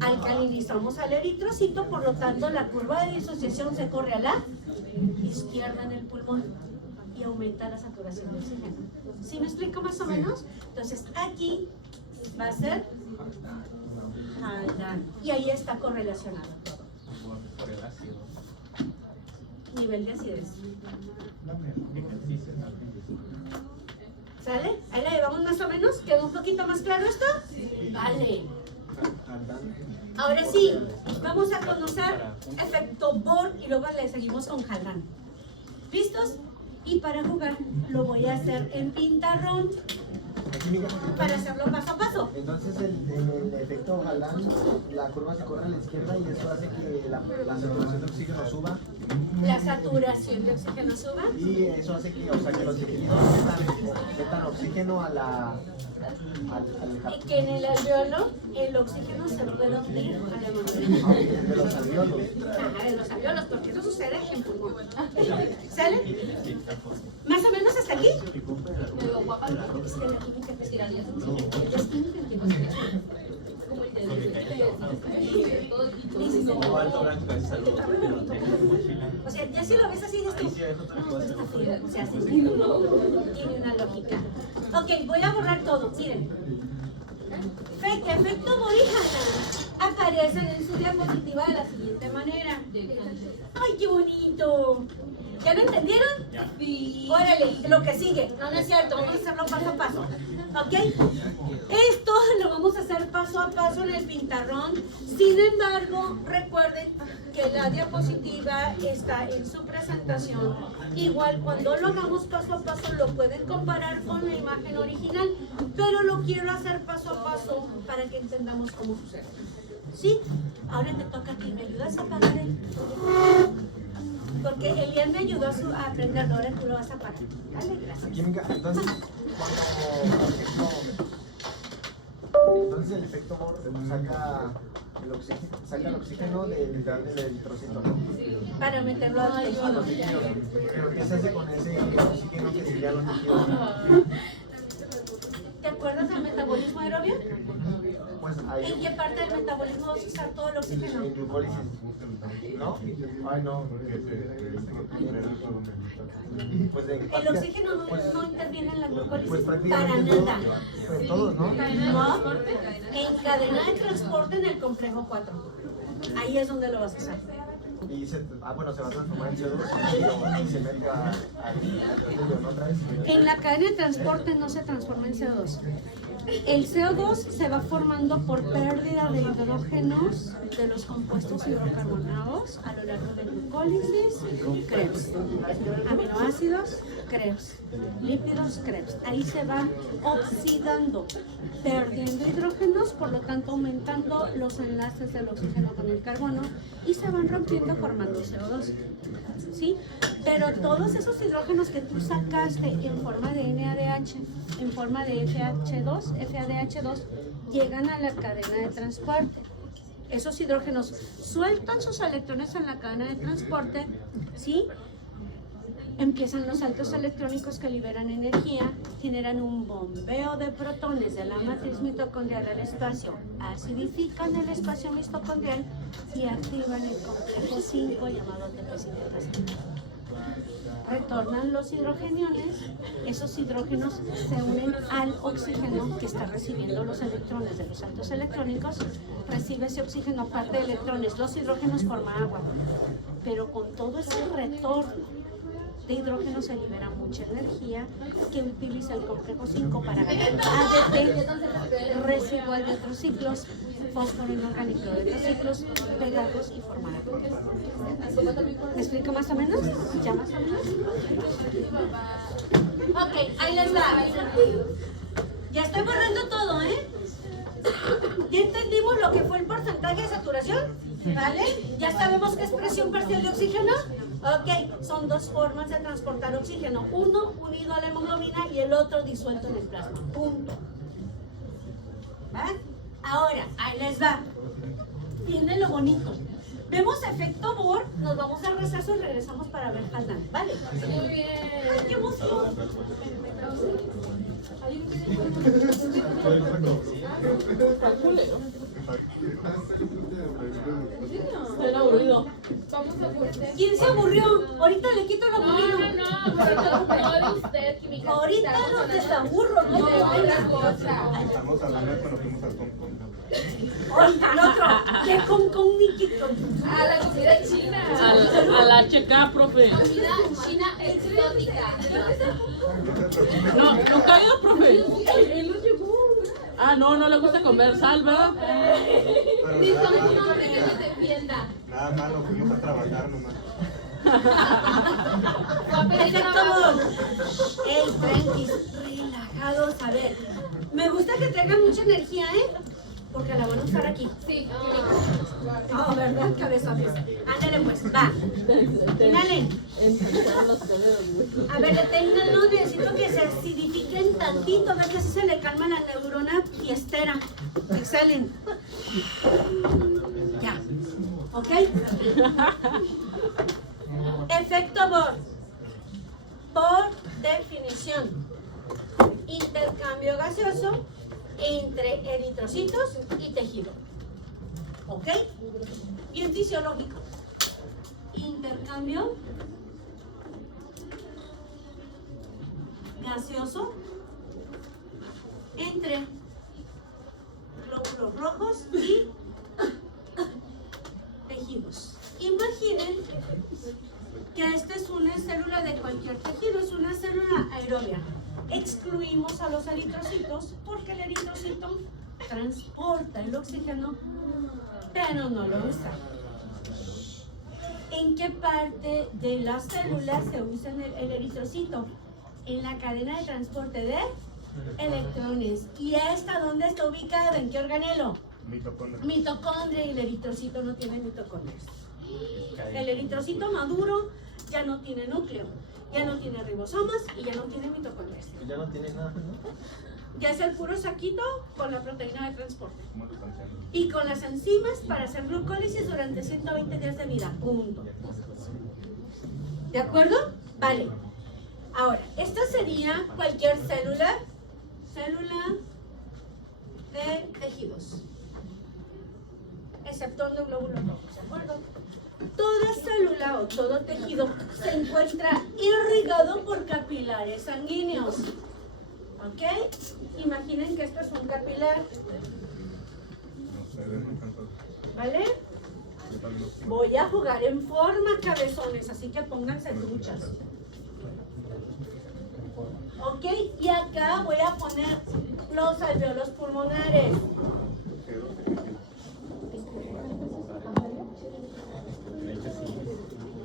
alcalinizamos al eritrocito, por lo tanto la curva de disociación se corre a la izquierda en el pulmón y aumenta la saturación de oxígeno. ¿Sí me explico más o menos? Entonces aquí va a ser Haldane y ahí está correlacionado todo. Por el ácido. nivel de acidez. ¿Sale? Ahí la llevamos más o menos. ¿Quedó un poquito más claro esto? Vale. Ahora sí, vamos a conocer efecto Bohr y luego le seguimos con Haldane. ¿Listos? Y para jugar lo voy a hacer en pintarrón. Para hacerlo paso a paso. Entonces el efecto Haldane, la curva se corre a la izquierda y eso hace que la saturación de oxígeno suba. La saturación de oxígeno suba. Y eso hace que, o sea, que los tejidos metan oxígeno a la... Y que en el alveolo el oxígeno se puede obtener a la hemoglobina. de los alveolos. Ajá, de los alveolos, porque eso sucede en pulmón. ¿Sale? ¿Más o menos hasta aquí? Me veo guapa. Es que la química te Tiraría. es química que nos Como el de todo tipo. O sea, ya si lo ves así, dices tú, no, está feo. O sea, sí, tiene una lógica. Ok, voy a borrar todo. Miren. Efecto Bohr y Haldane aparecen en su diapositiva de la siguiente manera. ¡Ay, qué bonito! ¿Ya lo entendieron? Sí. Órale, lo que sigue. No, no es cierto, vamos a hacerlo paso a paso. ¿Ok? Esto lo vamos a hacer paso a paso en el pintarrón. Sin embargo, recuerden que la diapositiva está en su presentación. Igual cuando lo hagamos paso a paso lo pueden comparar con la imagen original, pero lo quiero hacer paso a paso para que entendamos cómo sucede. ¿Sí? Ahora te toca a ti, ¿me ayudas a apagar el? Porque Elian me ayudó a aprenderlo, ahora tú lo vas a apagar. Dale, gracias. Química, entonces, entonces el efecto Bohr saca el oxígeno del eritrocito, ¿no? Para meterlo al A los líquidos. Pero ¿qué se hace con ese oxígeno que sería los líquidos? ¿Te acuerdas del metabolismo aerobio? Pues ahí. ¿En qué parte del metabolismo vas a usar todo el oxígeno? En glucólisis. ¿No? Ay, no. Pues El oxígeno no interviene en la glucólisis pues para prácticamente nada. pues todos, ¿no? No, en cadena de transporte en el complejo 4. Ahí es donde lo vas a usar. Y se va a transformar en CO2 y se mete a otra vez. En la cadena de transporte no se transforma en CO2. El CO2 se va formando por pérdida de hidrógenos de los compuestos hidrocarbonados a lo largo de glucólisis, Krebs. Aminoácidos, Krebs. Lípidos, Krebs. Ahí se va oxidando, perdiendo hidrógenos, por lo tanto aumentando los enlaces del oxígeno con el carbono y se van rompiendo formando CO2. ¿Sí? Pero todos esos hidrógenos que tú sacaste en forma de NADH, en forma de FADH2, llegan a la cadena de transporte. Esos hidrógenos sueltan sus electrones en la cadena de transporte, ¿sí? Empiezan los saltos electrónicos que liberan energía, generan un bombeo de protones de la matriz mitocondrial al espacio, acidifican el espacio mitocondrial y activan el complejo 5 llamado ATP sintetasa. Retornan los hidrogeniones, esos hidrógenos se unen al oxígeno que está recibiendo los electrones de los saltos electrónicos, recibe ese oxígeno, parte de electrones, los hidrógenos forman agua, pero con todo ese retorno de hidrógeno se libera mucha energía que utiliza el complejo 5 para ganar ADP residual de otros ciclos, fósforo inorgánico de otros ciclos, pegados y formar agua. ¿Me explico más o menos? ¿Ya más o menos? Ok, ahí les va. Ya estoy borrando todo, ¿eh? ¿Ya entendimos lo que fue el porcentaje de saturación? ¿Vale? ¿Ya sabemos qué es presión parcial de oxígeno? Ok, son dos formas de transportar oxígeno. Uno unido a la hemoglobina y el otro disuelto en el plasma. Punto. ¿Va? Ahora, ahí les va. Viene lo bonito. Vemos efecto Bohr, nos vamos al receso y regresamos para ver Haldane. ¿Vale? Muy bien. ¡Ay, qué emoción! Estoy aburrido. Vamos a poner. ¿Quién se aburrió? Ahorita le quito lo aburrido. No, pero de usted, química. Ahorita los desaburro, no te otra vengas. cosa. Estamos hablando de cuando fuimos al Concon. Oye, el otro, ¿qué con ni qué con? A la comida china. A la HK, profe. Comida china exótica. No, nunca ha ido, profe. Ah, no le gusta comer sal, ¿verdad? Necesitamos un hombre que nos defienda. Nada más nos fuimos a trabajar nomás. Fue a pedir Perfecto, trabajo. amor. Ey, tranquis, relajados. A ver, me gusta que traigan mucha energía, ¿eh? Porque la van a usar aquí. Sí. Oh, ¿verdad, cabezones? Ándale, pues, va. Inhalen. A ver, deténganlo. Necesito que se acidifiquen tantito. A ver que así se le calma la neurona fiestera. Exhalen. Ya. ¿Ok? Efecto Bohr. Por definición, intercambio gaseoso entre eritrocitos y tejido. ¿Ok? Bien fisiológico. Intercambio gaseoso entre glóbulos rojos y tejidos. Imaginen que esta es una célula de cualquier tejido, es una célula aerobia. Excluimos a los eritrocitos porque el eritrocito transporta el oxígeno, pero no lo usa. ¿En qué parte de la célula se usa el eritrocito? En la cadena de transporte de electrones. ¿Y esta dónde está ubicada? ¿En qué organelo? Mitocondria. Mitocondria, y el eritrocito no tiene mitocondrias. El eritrocito maduro ya no tiene núcleo, ya no tiene ribosomas y ya no tiene mitocondrias. Ya no tiene nada, ¿no? Ya es el puro saquito con la proteína de transporte ¿Cómo lo cancelan? y con las enzimas para hacer glucólisis durante 120 días de vida. Punto. ¿De acuerdo? Vale. Ahora, esta sería cualquier célula de tejidos, exceptuando glóbulos rojos, ¿de acuerdo? Toda célula o todo tejido se encuentra irrigado por capilares sanguíneos. ¿Ok? Imaginen que esto es un capilar. No sé, no alcanzo. ¿Vale? Yo también lo- Voy a jugar en forma, cabezones, así que pónganse truchas. ¿Ok? Y acá voy a poner los alveolos pulmonares.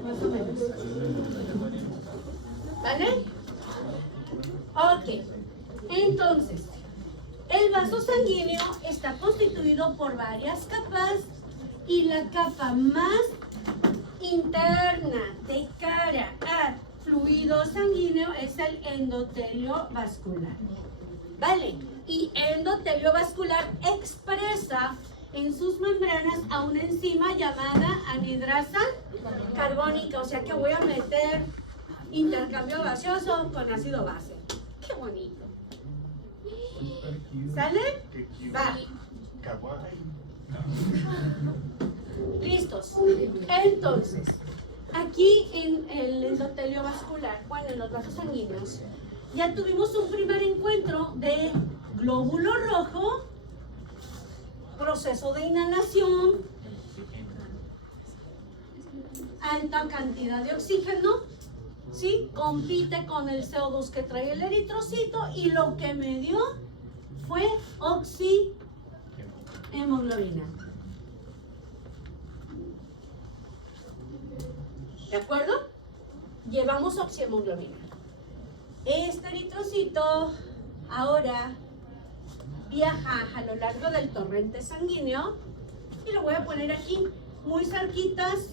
Más o menos. ¿Vale? Ok. Entonces, el vaso sanguíneo está constituido por varias capas y la capa más interna de cara a fluido sanguíneo es el endotelio vascular. ¿Vale? Y endotelio vascular expresa en sus membranas a una enzima llamada anhidrasa carbónica. O sea que voy a meter intercambio gaseoso con ácido base. ¡Qué bonito! ¿Sale? Qué cute. Va. Kawaii. Listos. Entonces, aquí en el endotelio vascular, bueno, en los vasos sanguíneos, ya tuvimos un primer encuentro de glóbulo rojo, proceso de inhalación, alta cantidad de oxígeno, ¿sí? Compite con el CO2 que trae el eritrocito y lo que me dio fue oxihemoglobina. ¿De acuerdo? Llevamos oxihemoglobina. Este eritrocito ahora viaja a lo largo del torrente sanguíneo y lo voy a poner aquí, muy cerquitas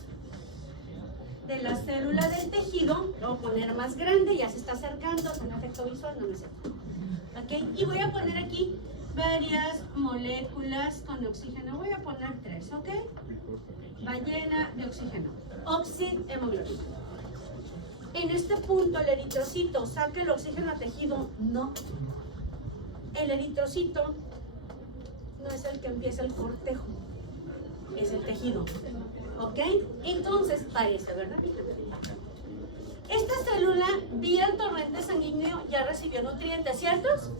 de la célula del tejido. Lo voy a poner más grande, ya se está acercando, es un efecto visual, no me sé. ¿Ok? Y voy a poner aquí varias moléculas con oxígeno. Voy a poner 3, ¿ok? Ballena de oxígeno. Oxihemoglobina. En este punto el eritrocito saca el oxígeno al tejido. No. El eritrocito no es el que empieza el cortejo, es el tejido. ¿Ok? Entonces parece, ¿verdad? Esta célula vía el torrente sanguíneo ya recibió nutrientes, ¿ciertos?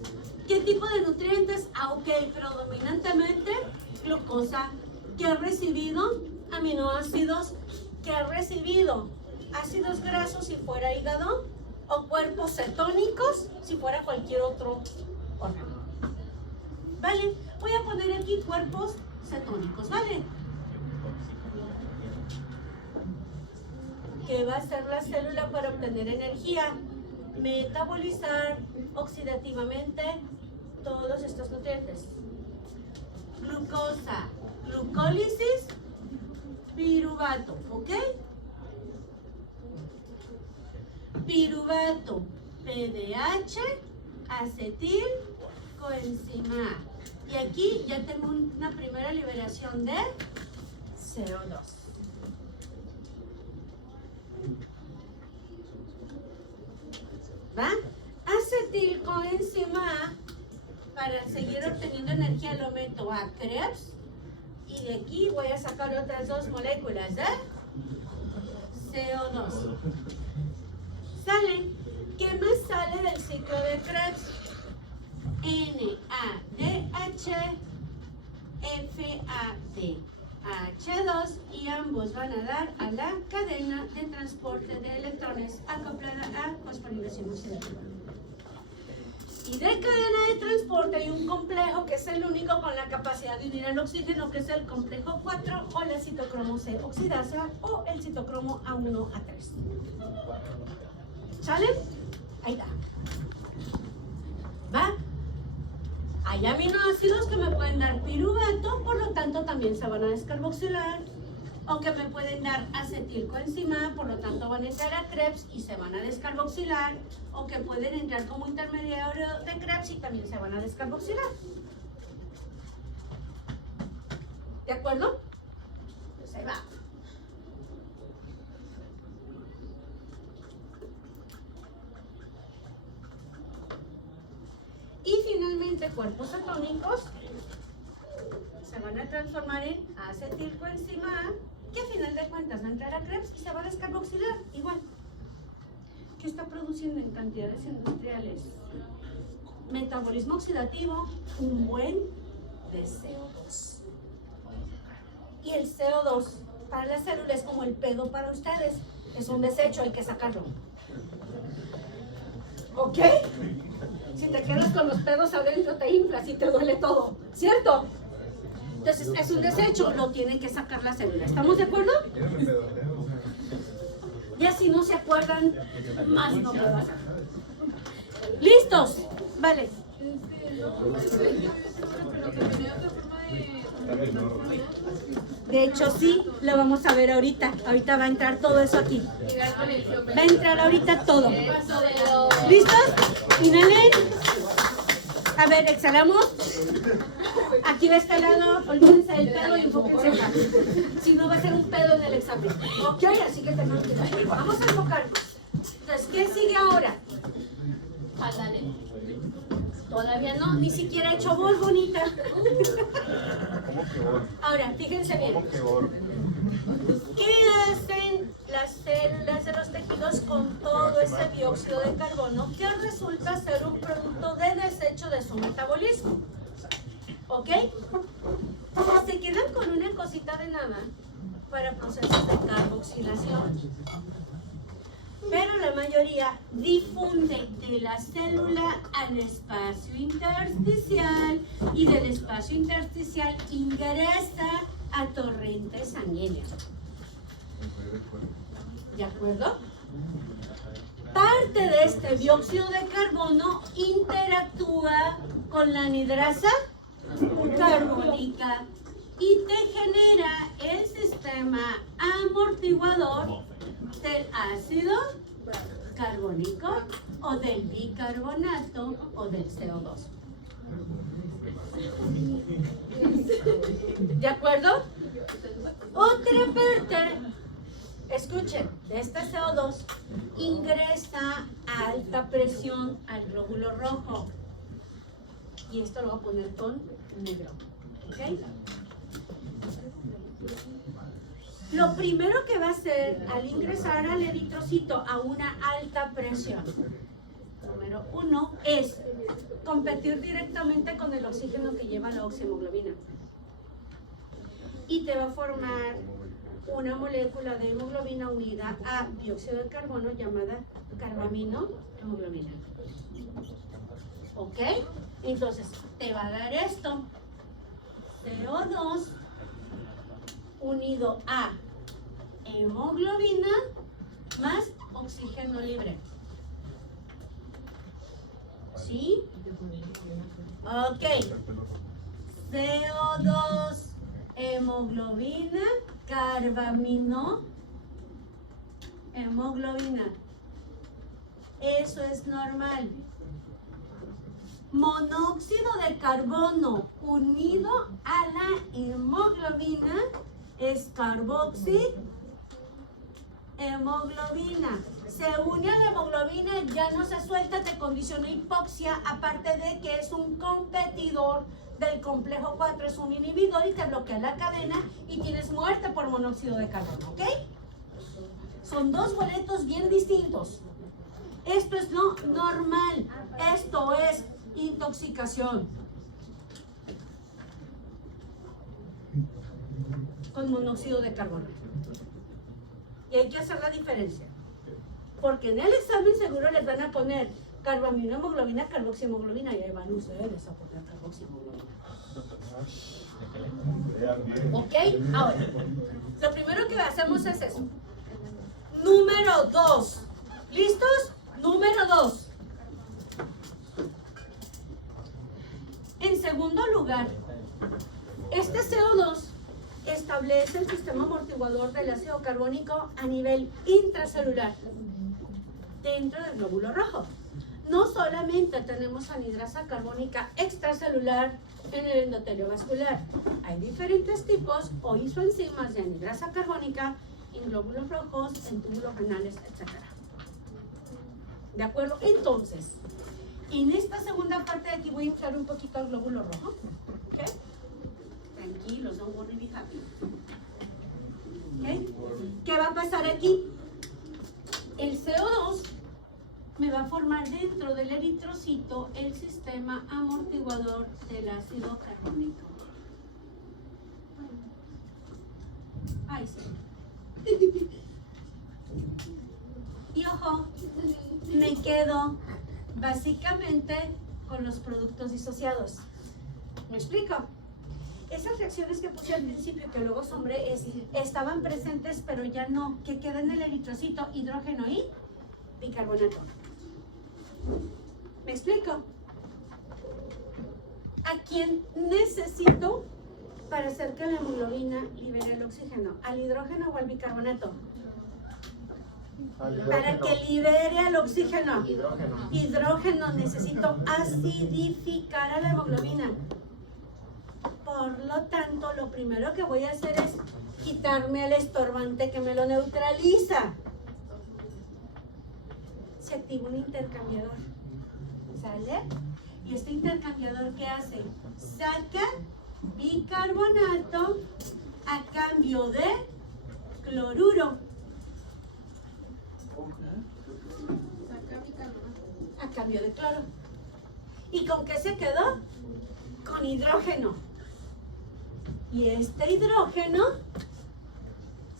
¿Qué tipo de nutrientes? Ah, ok, predominantemente glucosa. ¿Qué ha recibido? Aminoácidos. que ha recibido ácidos grasos si fuera hígado o cuerpos cetónicos si fuera cualquier otro órgano. ¿Vale? Voy a poner aquí cuerpos cetónicos, ¿vale? ¿Qué va a hacer la célula para obtener energía? Metabolizar oxidativamente todos estos nutrientes. Glucosa, glucólisis, piruvato, ¿ok? Piruvato, PDH, acetil, coenzima A. Y aquí ya tengo una primera liberación de CO2. ¿Va? Acetilcoenzima A, para seguir obteniendo energía lo meto a Krebs y de aquí voy a sacar otras dos moléculas de CO2. ¿Sale? ¿Qué más sale del ciclo de Krebs? NADH, FADH2 y ambos van a dar a la cadena de transporte de electrones acoplada a fosforilación oxidativa. Y de cadena de transporte hay un complejo que es el único con la capacidad de unir el oxígeno, que es el complejo 4 o la citocromo C oxidasa o el citocromo A1A3. ¿Sale? Ahí está. ¿Va? Hay aminoácidos que me pueden dar piruvato, por lo tanto también se van a descarboxilar, o que me pueden dar acetilcoenzima, por lo tanto van a entrar a Krebs y se van a descarboxilar, o que pueden entrar como intermediario de Krebs y también se van a descarboxilar. ¿De acuerdo? Pues ahí va. Y finalmente cuerpos cetónicos se van a transformar en acetilcoenzima A, que a final de cuentas va a entrar a Krebs y se va a descarboxilar igual. ¿Qué está produciendo en cantidades industriales? Metabolismo oxidativo, un buen de CO2. Y el CO2 para la célula es como el pedo para ustedes. Es un desecho, hay que sacarlo. ¿Ok? Si te quedas con los pedos adentro te inflas y te duele todo, ¿cierto? Entonces es un desecho, lo tienen que sacar la célula. ¿Estamos de acuerdo? Ya si no se acuerdan, más no puedo hacer. ¿Listos? Vale. De hecho sí, lo vamos a ver ahorita. Ahorita va a entrar todo eso aquí. Va a entrar ahorita todo. ¿Listos? Inhalen. A ver, exhalamos. Aquí de este lado, olvídense del pedo y enfóquense acá. Si no va a ser un pedo en el examen. Ok, así que tenemos que... Vamos a enfocarnos. Entonces, ¿qué sigue ahora? Todavía no, ni siquiera he hecho voz bonita. ¿Cómo que vos? Ahora, fíjense bien. ¿Cómo que vos? ¿Qué hacen las células de los tejidos con todo ese dióxido de carbono que resulta ser un producto de desecho de su metabolismo? ¿Ok? Se quedan con una cosita de nada para procesos de carboxilación. Pero la mayoría difunde de la célula al espacio intersticial y del espacio intersticial ingresa a torrente sanguíneo. ¿De acuerdo? Parte de este dióxido de carbono interactúa con la anhidrasa carbónica y te genera el sistema amortiguador del ácido carbónico o del bicarbonato o del CO2. ¿De acuerdo? Otra parte, escuchen, de este CO2 ingresa a alta presión al glóbulo rojo. Y esto lo voy a poner con negro. ¿Ok? Lo primero que va a hacer al ingresar al eritrocito a una alta presión, número 1, es competir directamente con el oxígeno que lleva la oxihemoglobina. Y te va a formar una molécula de hemoglobina unida a dióxido de carbono llamada carbaminohemoglobina. ¿Ok? Entonces, te va a dar esto. CO2 unido a hemoglobina más oxígeno libre. ¿Sí? Ok. CO2, hemoglobina, carbaminohemoglobina. Eso es normal. Monóxido de carbono unido a la hemoglobina es carboxihemoglobina. Se une a la hemoglobina, ya no se suelta, te condiciona hipoxia, aparte de que es un competidor del complejo 4, es un inhibidor y te bloquea la cadena y tienes muerte por monóxido de carbono, ¿ok? Son dos boletos bien distintos. Esto es lo normal, esto es intoxicación con monóxido de carbono. Y hay que hacer la diferencia. Porque en el examen seguro les van a poner carbaminohemoglobina, carboxihemoglobina y ahí van ustedes a poner carboxihemoglobina. ¿Ok? Ahora, lo primero que hacemos es eso. Número 2. ¿Listos? Número 2. En segundo lugar, este CO2 establece el sistema amortiguador del ácido carbónico a nivel intracelular, dentro del glóbulo rojo. No solamente tenemos anhidrasa carbónica extracelular en el endotelio vascular, hay diferentes tipos o isoenzimas de anhidrasa carbónica en glóbulos rojos, en túbulos renales, etc. ¿De acuerdo? Entonces, en esta segunda parte de aquí voy a inflar un poquito el glóbulo rojo. ¿Ok? Tranquilos, don't worry, be happy. ¿Ok? ¿Qué va a pasar aquí? El CO2 me va a formar dentro del eritrocito el sistema amortiguador del ácido carbónico. Ay, sí. Y ojo, me quedo básicamente con los productos disociados. ¿Me explico? Esas reacciones que puse al principio, que luego sombré, estaban presentes, pero ya no. ¿Qué queda en el eritrocito? Hidrógeno y bicarbonato. ¿Me explico? ¿A quién necesito para hacer que la hemoglobina libere el oxígeno? ¿Al hidrógeno o al bicarbonato? Para que libere el oxígeno. Hidrógeno, necesito acidificar a la hemoglobina. Por lo tanto, lo primero que voy a hacer es quitarme el estorbante que me lo neutraliza. Se activa un intercambiador. ¿Sale? Y este intercambiador, ¿qué hace? Saca bicarbonato a cambio de cloruro. A cambio de cloro. ¿Y con qué se quedó? Con hidrógeno. Y este hidrógeno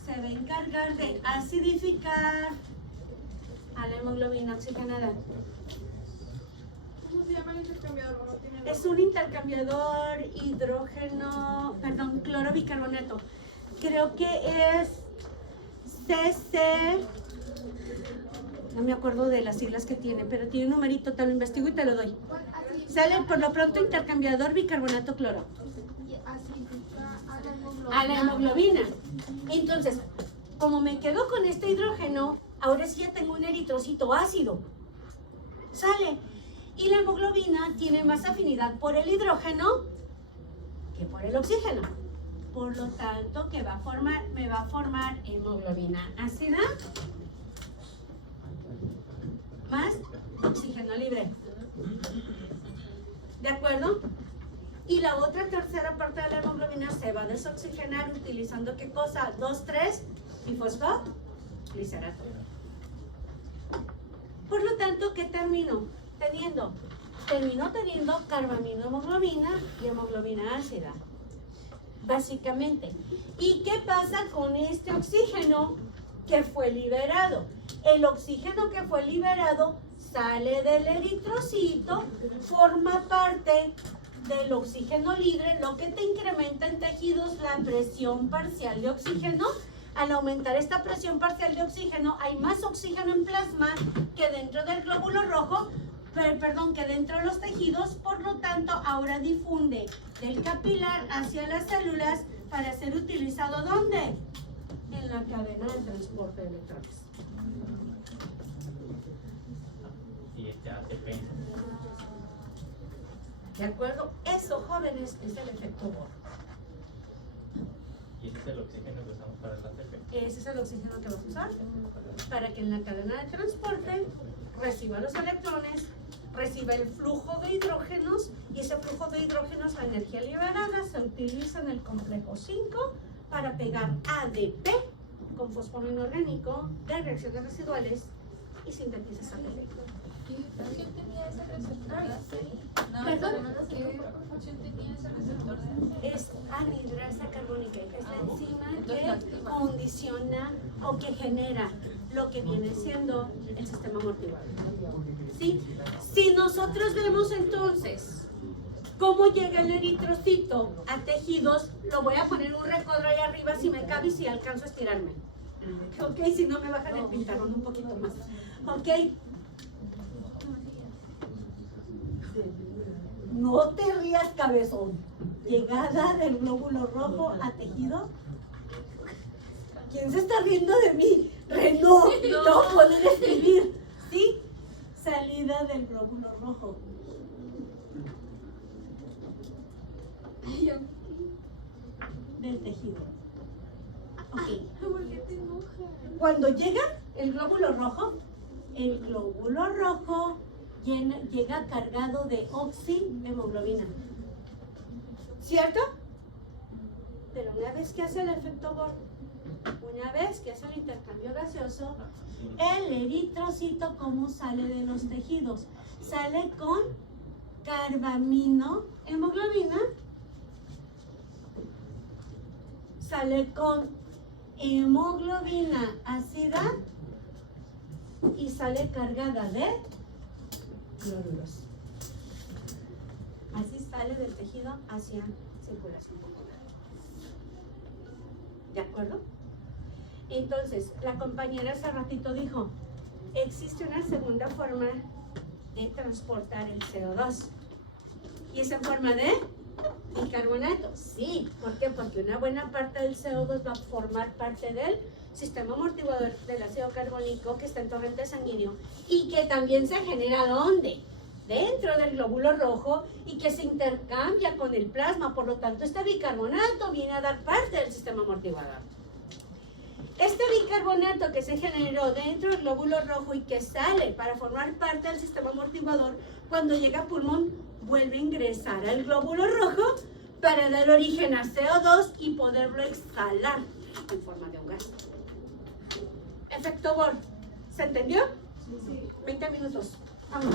se va a encargar de acidificar a la hemoglobina oxigenada. ¿Cómo se llama el intercambiador? ¿No tiene nombre? Es un intercambiador cloro bicarbonato. Creo que es CC. No me acuerdo de las siglas que tiene, pero tiene un numerito, te lo investigo y te lo doy. Sale por lo pronto intercambiador bicarbonato cloro. A la hemoglobina. Entonces, como me quedo con este hidrógeno, ahora sí ya tengo un eritrocito ácido. Sale. Y la hemoglobina tiene más afinidad por el hidrógeno que por el oxígeno. Por lo tanto, ¿qué va a formar? Me va a formar hemoglobina ácida más oxígeno libre. ¿De acuerdo? Y la otra tercera parte de la hemoglobina se va a desoxigenar utilizando ¿qué cosa? 2,3 bifosfoglicerato. Por lo tanto, ¿qué termino teniendo? Termino teniendo carbaminohemoglobina y hemoglobina ácida. básicamente. ¿Y qué pasa con este oxígeno que fue liberado? El oxígeno que fue liberado sale del eritrocito, forma parte del oxígeno libre, lo que te incrementa en tejidos la presión parcial de oxígeno. Al aumentar esta presión parcial de oxígeno, hay más oxígeno en plasma que dentro del glóbulo rojo, que dentro de los tejidos, por lo tanto, ahora difunde del capilar hacia las células para ser utilizado ¿dónde? En la cadena de transporte de electrones. Y este ATP. ¿De acuerdo? Eso, jóvenes, es el efecto Bohr. Y este es el oxígeno que usamos para el ATP. Ese es el oxígeno que vas a usar para que en la cadena de transporte reciba los electrones, reciba el flujo de hidrógenos, y ese flujo de hidrógenos, la energía liberada, se utiliza en el complejo 5 para pegar ADP con fósforo inorgánico de reacciones residuales y sintetizas ATP. ¿Qué función tenía ese receptor? ¿Perdón? ¿Qué función tenía ese receptor? Es anhidrasa carbónica, es la enzima que condiciona o que genera lo que viene siendo el sistema amortiguador. ¿Sí? Si nosotros vemos entonces cómo llega el eritrocito a tejidos, lo voy a poner un recuadro ahí arriba si me cabe y si alcanzo a estirarme. Ok, si no me bajan el pintarrón un poquito más. Ok. No te rías, cabezón. Llegada del glóbulo rojo a tejido. ¿Quién se está riendo de mí? Renó. No poder escribir. ¿Sí? Salida del glóbulo rojo. Del tejido. Ok. ¿Por qué te enojas? Cuando llega el glóbulo rojo llega cargado de oxihemoglobina. ¿Cierto? Pero una vez que hace el efecto Bohr, una vez que hace el intercambio gaseoso, el eritrocito, ¿cómo sale de los tejidos? Sale con carbaminohemoglobina, sale con hemoglobina ácida y sale cargada de glóbulos. Así sale del tejido hacia circulación pulmonar. ¿De acuerdo? Entonces, la compañera hace ratito dijo, existe una segunda forma de transportar el CO2. ¿Y es en forma de bicarbonato? Sí. ¿Por qué? Porque una buena parte del CO2 va a formar parte del sistema amortiguador del ácido carbónico que está en torrente sanguíneo y que también se genera ¿dónde? Dentro del glóbulo rojo y que se intercambia con el plasma. Por lo tanto, este bicarbonato viene a dar parte del sistema amortiguador. Este bicarbonato que se generó dentro del glóbulo rojo y que sale para formar parte del sistema amortiguador, cuando llega a pulmón, vuelve a ingresar al glóbulo rojo para dar origen a CO2 y poderlo exhalar en forma de un gas. Efecto Bohr. ¿Se entendió? Sí. 20 minutos. Vamos.